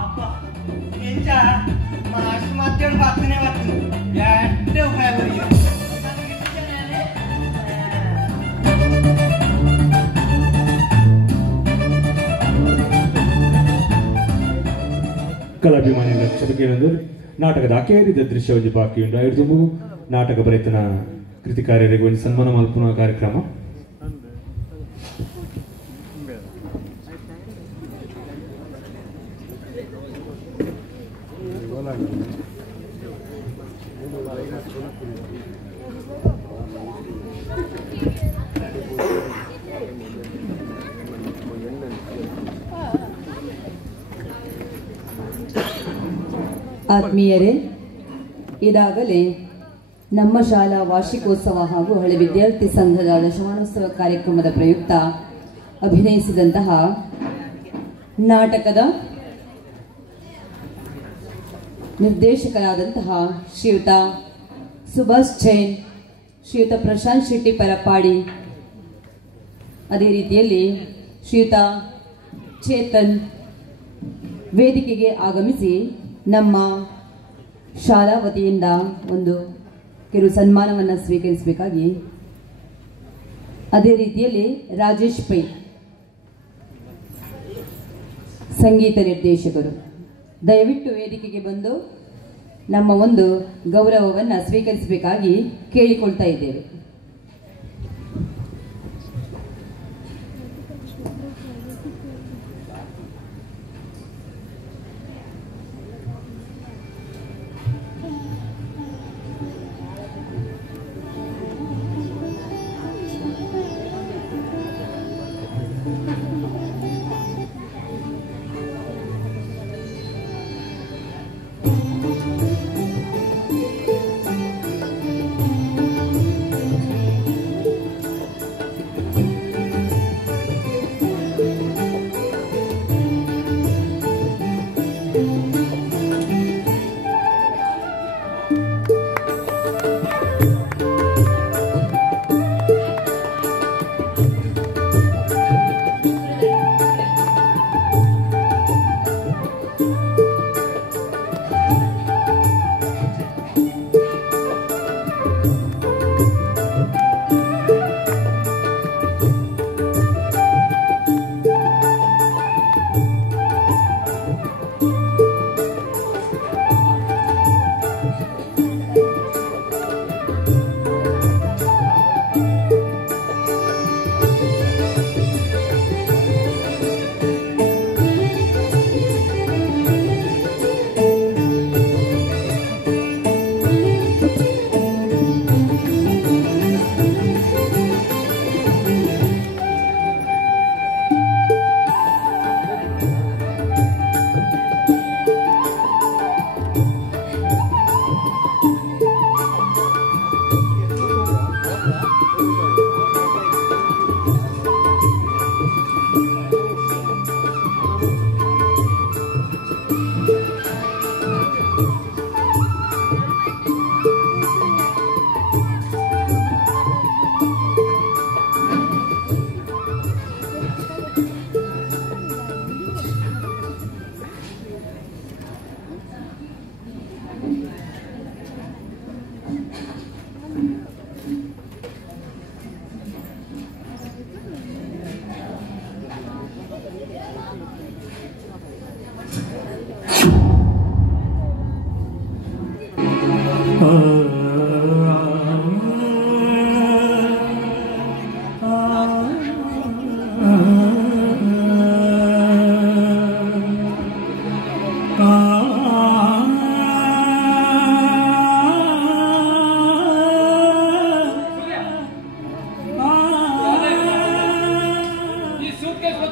ಅಪ್ಪ ಎಂಚ ಮಾಷ್ಟು ಮಾತೇಳು ಬರ್ತನೆ ಬರ್ತನೆ ಎಟ್ಟೆ ಉಪಾಯ ಬರೀ ಕಲಾಭಿಮಾನಿಗಳ ಕ್ಷಮಕೇನೆಂದು ನಾಟಕದ ಆಕೆಯರಿದ್ದ ದೃಶ್ಯವಜಿ ಬಾಕಿಯುಂಡು ಐದು ನಾಟಕ ಬರೆತನ ಕೃತಿಕಾರ್ಯರಿಗೆ ಒಂದು ಸನ್ಮಾನ ಮಲ್ಪುನ ಕಾರ್ಯಕ್ರಮ ಆತ್ಮೀಯರೇ, ಇದಾಗಲೇ ನಮ್ಮ ಶಾಲಾ ವಾರ್ಷಿಕೋತ್ಸವ ಹಾಗೂ ಹಳೆ ವಿದ್ಯಾರ್ಥಿ ಸಂಘದ ದಶಮಾನೋತ್ಸವ ಕಾರ್ಯಕ್ರಮದ ಪ್ರಯುಕ್ತ ಅಭಿನಯಿಸಿದಂತಹ ನಾಟಕದ ನಿರ್ದೇಶಕರಾದಂತಹ ಶ್ರೀಯುತ ಸುಭಾಷ್ ಜೈನ್, ಶ್ರೀಯುತ ಪ್ರಶಾಂತ್ ಶೆಟ್ಟಿ ಪರಪಾಡಿ, ಅದೇ ರೀತಿಯಲ್ಲಿ ಶ್ರೀಯುತ ಚೇತನ್ ವೇದಿಕೆಗೆ ಆಗಮಿಸಿ ನಮ್ಮ ಶಾಲಾ ವತಿಯಿಂದ ಒಂದು ಕೆಲವು ಸನ್ಮಾನವನ್ನು ಸ್ವೀಕರಿಸಬೇಕಾಗಿ, ಅದೇ ರೀತಿಯಲ್ಲಿ ರಾಜೇಶ್ ಪೈ ಸಂಗೀತ ನಿರ್ದೇಶಕರು ದಯವಿಟ್ಟು ವೇದಿಕೆಗೆ ಬಂದು ನಮ್ಮ ಒಂದು ಗೌರವವನ್ನು ಸ್ವೀಕರಿಸಬೇಕಾಗಿ ಕೇಳಿಕೊಳ್ತಾ ಇದ್ದೇವೆ.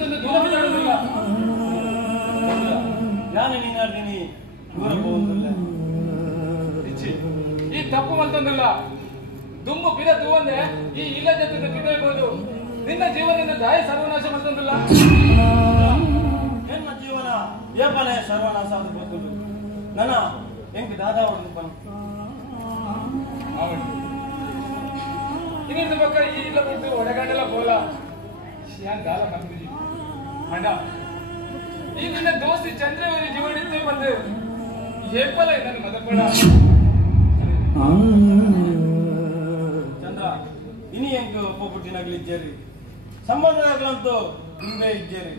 ಮತ್ತೊಂದು ದೂರ ಬಿದ್ದಾಡುದಿಲ್ಲ. ನಾನು ನೀನಾಡ್ತೀನಿ ದೂರ ಹೋಗುದಿಲ್ಲ. ಈ ತಪ್ಪು ಮತ್ತೊಂದಿಲ್ಲ. ದುಂಬು ಬಿದ ತೂವಂದೆ ಈ ಇಲ್ಲ ಜೊತೆ ಬಿಡಬಹುದು. ನಿನ್ನ ಜೀವನದಿಂದ ದಾಯ ಸರ್ವನಾಶ ಮತ್ತೊಂದಿಲ್ಲ. ನನ್ನ ಜೀವನ ಏಪನೆ ಸರ್ವನಾಶ ಆದ ಗೊತ್ತುಂಟು. ನನ್ನ ಎಂಕ್ ದಾದ ಹೊಡೆದು ಇನ್ನೊಂದು ಪಕ್ಕ ಈ ಇಲ್ಲ ಬಿಟ್ಟು ಒಡಗಂಡೆಲ್ಲ ಬೋಲ ಯಾನ್ ದಾಲ ಕಂಪಿದಿ ಅಣ್ಣ ಈ ನಿನ್ನ ದೋಸ್ತಿ ಚಂದ್ರವರಿ ಜೀವನಿದ್ದು ಬಂದು ಏಪಲ ನನ್ನ ಮದಪಡ ಚಂದ್ರ ಇನಿ ಎಂಕ್ ಒಪ್ಪುಟ್ಟಿನಾಗ್ಲಿದ್ದೇರಿ ಸಂಬಂಧಗಳಂತೂ ನಿಂಬೆ ಇದ್ದೇರಿ.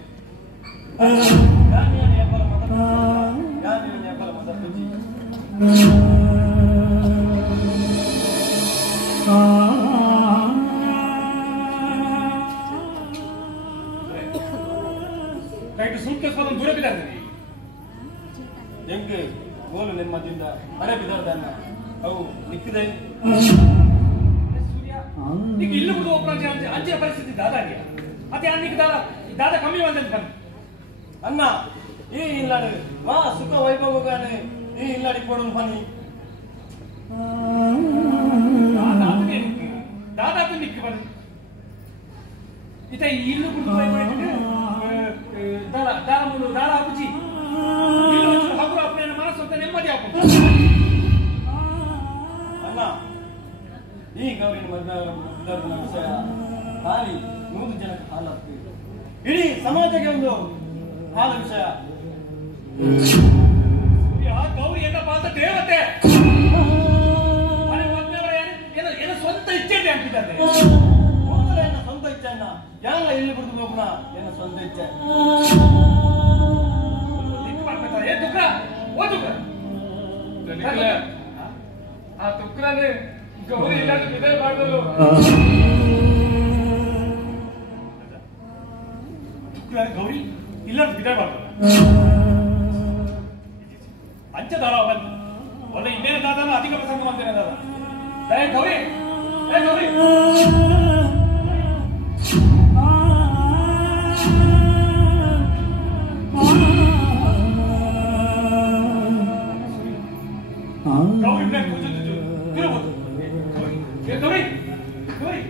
ಕೈಟು ಸೂಟ್ಕೇಸ್ ದೂರ ಬಿದ್ದಾನೆ ಎಂಕ್ ಗೋಲು ನೆಮ್ಮದಿಯಿಂದ ಮನೆ ಬಿದ್ದಾರ್ದನ್ನ ಅವು ನಿಕ್ಕಿದೆ. ಈಗ ಇಲ್ಲು ಬಿಡು ಒಬ್ಬರ ಅಂಚಿನ ಪರಿಸ್ಥಿತಿ ದಾದಾಗೆ ಮತ್ತೆ ಅನ್ನಿಗೆ ದಾದ ಕಮ್ಮಿ ಬಂದಂತ ಬನ್ನಿ ಅನ್ನ ಈ ಇಲ್ಲಾಡು ಮಾ ಸುಖ ವೈಭವಗಾನೆ ಈ ಇಲ್ಲಾಡಿ ಕೊಡು ಬನ್ನಿ. ದಾದಾತು ನಿಕ್ಕಿ ಬನ್ನಿ ಇತ ಇಲ್ಲು ಬಿಡು ದಾರ ಅಬುಜಿ ಹಗುರ ಅಪ್ಪನ ಮನಸ್ಸು ಅಂತ ನೆಮ್ಮದಿ ಹಾಕೊಂಡು ಅನ್ನ ಈ ಗೌರಿನ ಮದುವೆ ವಿಷಯ ಹಾಲಿ 100 ಜನಕ್ಕೆ ಹಾಲಾಗ್ತದೆ. ಇಡೀ ಸಮಾಜಕ್ಕೆ ಒಂದು ಹಾಲ ವಿಷಯ. ಗೌರಿ ಏನಪ್ಪ ಅಂತ ದೇವತೆ ಏನೋ ಸ್ವಂತ ಇಚ್ಛೆ ಅಂತಿದ್ದಾರೆ. ಮೊದಲ ಏನ ಸ್ವಂತ ಇಚ್ಛೆಯನ್ನ ಯಾರ ಇಲ್ಲಿ ಬಿಡ್ದು ಹೋಗೋಣ ಏನ ಸ್ವಂತ ಇಚ್ಛೆ ಆ ತುಕ್ರನೇ ಗೌರಿ ಇಲ್ಲಾಂದ್ರೆ ವಿದಾಯ ಮಾಡಿದ್ರು. ಗೌರಿ ಇಲ್ಲ ವಿದಾಯ ಮಾಡ್ತಾರೆ ಅಂಚದಾರ ಅವನು ಒಳ್ಳೆ ಇನ್ನೇನು ದಾದನ ಅಧಿಕ ಪ್ರಸಂಗ ಮಾಡ್ತೇನೆ ದಾದ ದಯ ಗೌರಿ ಗೌರಿ ಗೌರಿ ತಿರುಬೋದು ಗೌರಿ ಗೌರಿ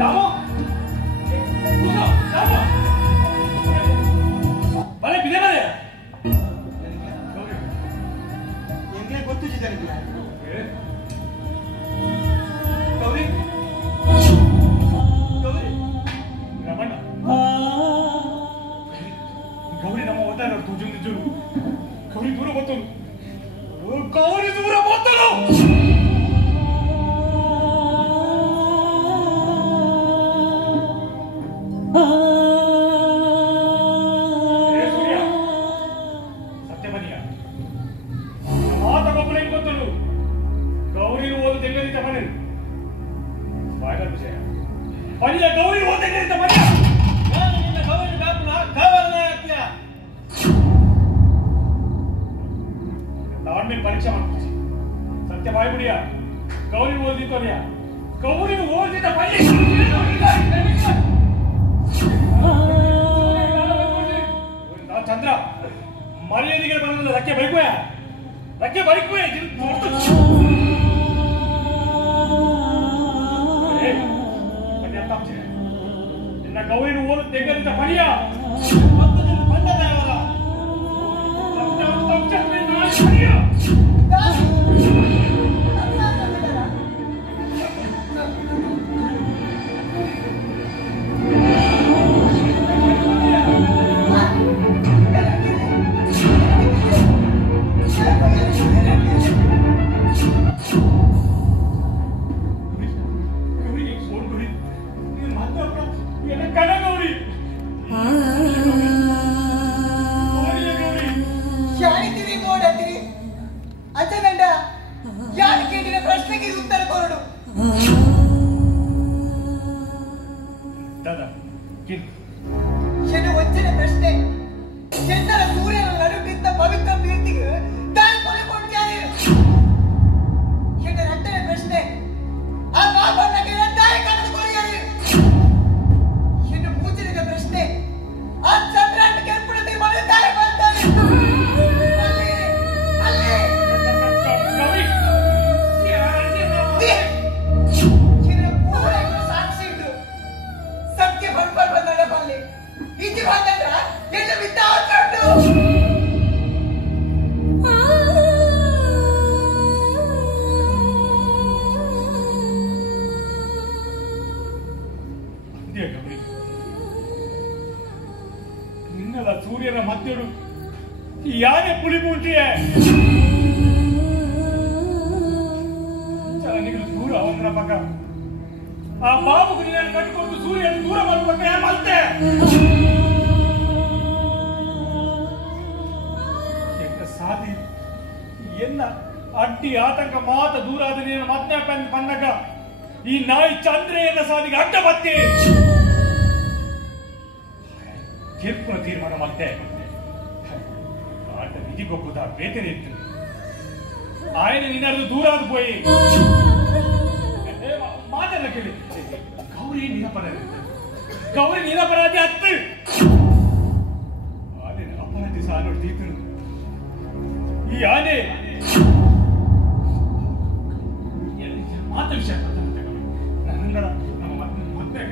ದಾಮೋ ಬಲೆ ಬಿದೆ ಬಲೆ ಎಂಗ್ಲೇ ಗೊತ್ತಿದ್ದಾರೆ ಗೌರಿ ಗೌರಿ ರಮಣ್ಣ ಗೌರಿ ನಮ್ಮ ಓದ್ತಾ ಇರೋದು ತುಜು ನಿಜು ಗೌರಿ ದೂರ ಗೊತ್ತನು ಗೌರಿ ದೂರ ಗೊತ್ತನು ಸತ್ಯಮನಿಯ ಮಾತಗೊಬ್ಬರ ಗೊತ್ತನು ಗೌರಿ ಓದು ತೆಗೆದಿದ್ದ ಮನೆ ಬಾಯ್ದ ವಿಷಯ ಪಂಜ ಗೌರಿ ಓದು ತೆಗೆದಿದ್ದ ಮನೆ ಗೌರಿ ಕಾವಲನೇ ಆಗ್ತೀಯ. ಮೇಲೆ ಪರೀಕ್ಷೆ ಮಾಡ್ತೀವಿ ಸತ್ಯ ಬಾಯ್ಬಿಡಿಯ ಗೌರಿ ಓದಿದ್ದೋದ್ಯಾ ಗೌರಿ ಓದಿದ ಚಂದ್ರ ಮರ್ಯಾದೆಗೆ ಬರಲ್ಲ ರಕ್ಕೆ ಬೈಕುವೆ ರಕ್ಕೆ ಬೈಕುವೆ ನಿನ್ನ ಗೌರಿನ ಓದು ತೆಗೆದಿದ್ದ ಪಣಿಯ Ah ಬುದ್ಧಿಯ ಗೌರಿ ನಿನ್ನಲ್ಲ ಸೂರ್ಯನ ಮಧ್ಯಡು ಯಾನೇ ಪುಳಿ ಬೂಟಿಯೇ ನಿಗಳು ದೂರ ಅವನ ಮಗ ಆ ಬಾಬುಗೆ ನೀನು ಕಟ್ಟಿಕೊಂಡು ಸೂರ್ಯನ ದೂರ ಮಾಡುವಾಗ ಯಾರು ಮತ್ತೆ ಸಾಧಿ ಎನ್ನ ಅಡ್ಡಿ ಆತಂಕ ಮಾತ ದೂರ ಆದ ನೀನು ಮತ್ತೆ ಪನ್ನಗ ಈ ನಾಯಿ ಚಂದ್ರೆಯನ್ನ ಸಾಧಿಗೆ ಅಡ್ಡ ಬತ್ತಿ ತೀರ್ಪುನ ತೀರ್ಮಾನ ಮತ್ತೆ ಆಟ ವಿಧಿಗೊಬ್ಬದ ಬೇತನೆ ಇತ್ತು ఆయన నిన్నడు దూరాదు పోయి మాటల కేಳಿ ಗೌರಿ ನಿರಪರಾಧಿ ಅತ್ತು ಆನೆ ಅಪರಾಧಿ ಸಾನೋಡು ತೀತನು ಈ ಆನೆ ಮಾತ ವಿಷಯ ನನ್ನ ನಮ್ಮ ಮತ್ತೆ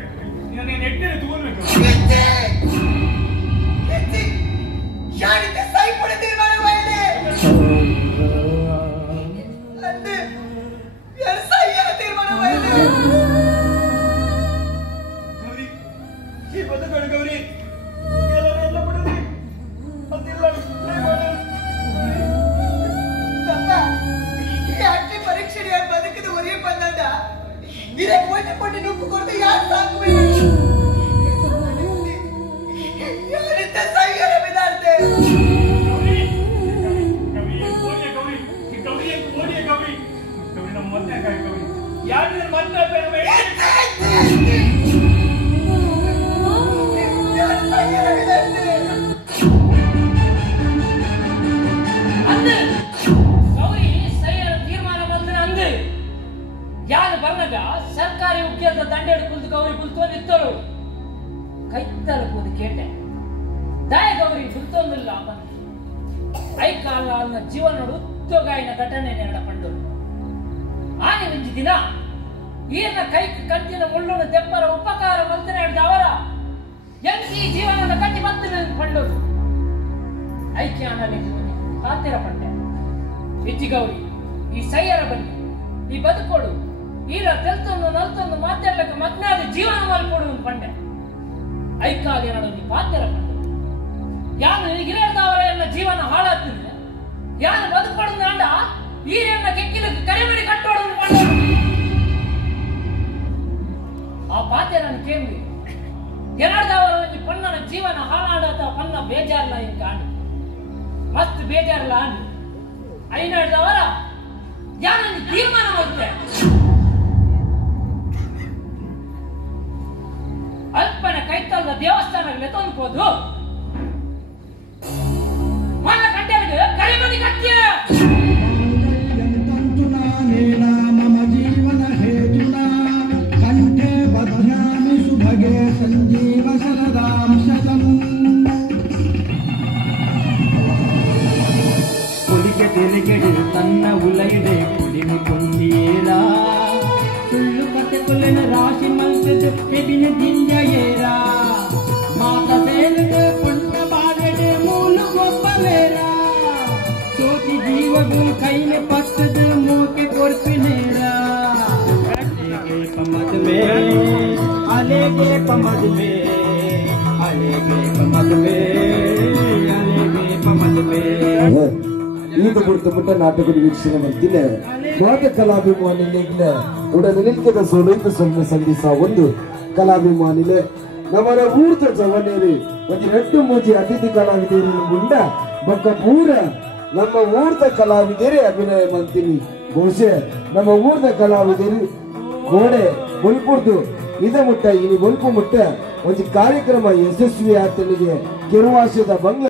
ನೀನು ನೆಟ್ಟಿನ ತಗೊಳ್ಬೇಕು ಯಾರಿದೆ ಸೈಪುಡ ತೀರ್ಮಾನವಾಗಿದೆ ಗೌರಿ ಅಟ್ಟಿ ಪರೀಕ್ಷೆ ಬದುಕಿದ ಒರೇ ಬಂದ ಇದೇ ಕೋಟಿ ಕೋಟಿ ನುಪ್ಪು ಕೊಡ್ತು ಯಾರು ಸಾಕು ಯಾರಿದ್ದ ಸೈಯರ ಬಿದ್ದಾರ್ದೆ ಯಾರು ಬರ್ನಾಗ ಸರ್ಕಾರಿ ಉದ್ಯೋಗದ ದಂಡೆಡು ಕುಲ್ದು ಗೌರಿ ಕುಲ್ತೊಂದಿತ್ತರು ಕೈತ್ತಲು ಕೂದು ಕೇಟೆ ದಯ ಗೌರಿ ಕುಲ್ತೊಂದಿಲ್ಲ ಬಂದು ಐಕಾಲ ಅನ್ನ ಜೀವನೋಡು ಉದ್ಯೋಗಾಯಿನ ಘಟನೆ ನಡಪಂಡು ಆನೆ ಒಂಜಿ ದಿನ ಈರ್ನ ಕೈ ಕಂಚಿನ ಮುಳ್ಳುನ ತೆಪ್ಪರ ಉಪಕಾರ ಮಂತ್ರ ಅವರ ಎಂಕಿ ಜೀವನದ ಕಟ್ಟಿ ಮತ್ತೆ ಪಂಡೋದು ಐಕ್ಯಾನಲ್ಲಿ ಹಾತಿರ ಪಂಡೆ ಹೆಚ್ಚಿ ಗೌರಿ ಈ ಸೈಯರ ಬನ್ನಿ ಈ ಬದುಕೋಡು ಈರ ತೆಲ್ತೊಂದು ನಲ್ತೊಂದು ಮಾತಾಡ್ಲಕ್ಕೆ ಮಗ್ನಾದಿ ಜೀವನ ಮಲ್ಕೊಡು ಪಂಡೆ ಐಕಾಲಿ ಅನ್ನೋದು ಪಾತ್ಯರ ಪಂಡೆ ಯಾನು ಗಿರೇದವರ ಎಲ್ಲ ಜೀವನ ಹಾಳಾಗ್ತಿದೆ ಯಾನು ಬದುಕೋಡು ನಾಂಡ ಈರನ್ನ ಕೆಕ್ಕಿಲಕ್ಕೆ ಕರಿಮಡಿ ಕಟ್ಟೋಡು ಪಂಡೆ ಆ ಪಾತ್ಯರನ್ನು ಕೇಳಿ ಗೆನಾಡ್ದವರ ಪಣ್ಣನ ಜೀವನ ಹಾಳಾಡತ ಪನ್ನ ಬೇಜಾರ್ಲ ಇಂಕ ಆಂಡು ಮಸ್ತ್ ಬೇಜಾರ್ಲ ಆಂಡು ಐನಾಡ್ದವರ ಯಾರನ್ನು ತೀರ್ಮಾನ ಮಾಡುತ್ತೆ ಅಲ್ಪನ ಕೈತಲ್ಲದ ದೇವಸ್ಥಾನಗಳಿಗೆ ತಂದ್ಬೋದು ಮನ ಕಟ್ಟೆಗೆ ಕರಿಮನಿ ಕಟ್ಟಿಯ ಮಮ ಜೀವನ ಹೇತುನ ಕಂಠೆ ಬಧ್ಯಾಮಿ ಸುಭಗೆ ಸಂಜೀವ ಶರದಾಂ ಶತಂ ಕೊಲಿಗೆ ತೆಲಿಗೆಡು ತನ್ನ ಉಲೈಡೆ ಕುಡಿಮು ಕೊಂಡೇರ ಸುಳ್ಳು ಕತೆ ಕೊಲೆನ ರಾಶಿ ಮಲ್ಸದ ಕೆಬಿನ ದಿಂಜಯೇರ ಮಾತ ಸೇಲದ ಪುಣ್ಯ ಬಾಳೆಡೆ ಮೂಲು ಗೊಬ್ಬಲೇರ ಸೋತಿ ಜೀವಗು ಕೈನೆ ಪತ್ತದ ಮೂಕೆ ಕೊರ್ಪಿನೇರ ಅಲೆಗೆ ಪಮದ ಮೇ ಅಲೆಗೆ ಪಮದ ಮೇ ಅಲೆಗೆ ಪಮದ ಮೇ ಅಲೆಗೆ ಪಮದ ಮೇ ಈತ ಕೊಡ್ತಪಟ್ಟ ನಾಟಕದ ವೀಕ್ಷಣೆ ಮಾಡ್ತೀನಿ ಮಾತ ಕಲಾಭಿಮಾನಿಲೆ ಉಡನಿಲ್ಕದ ಸೋಲೈತ ಸೊನ್ನೆ ಸಂದಿಸ ಒಂದು ಕಲಾಭಿಮಾನಿಲೆ ನಮ್ಮರ ಊರ್ತ ಜವನೇರಿ ಒಂದು ரெண்டு ಮೂಜಿ ಅತಿಥಿ ಕಲಾವಿದರು ಗುಂಡ ಬೊಕ್ಕ ಪೂರ ನಮ್ಮ ಊರ್ದ ಕಲಾವಿದರು ಅಭಿನಯ ಮಾಡ್ತೀನಿ ಬಹುಶಃ ನಮ್ಮ ಊರ್ದ ಕಲಾವಿದರು ಗೋಡೆ ಬೊಲ್ಪುರ್ದು ಇದ ಮುಟ್ಟ ಇನಿ ಬೊಲ್ಪು ಮುಟ್ಟ ಒಂದು ಕಾರ್ಯಕ್ರಮ ಯಶಸ್ವಿ ಆತನಿಗೆ ಕೆರುವಾಸದ ಬಂಗ್ಲ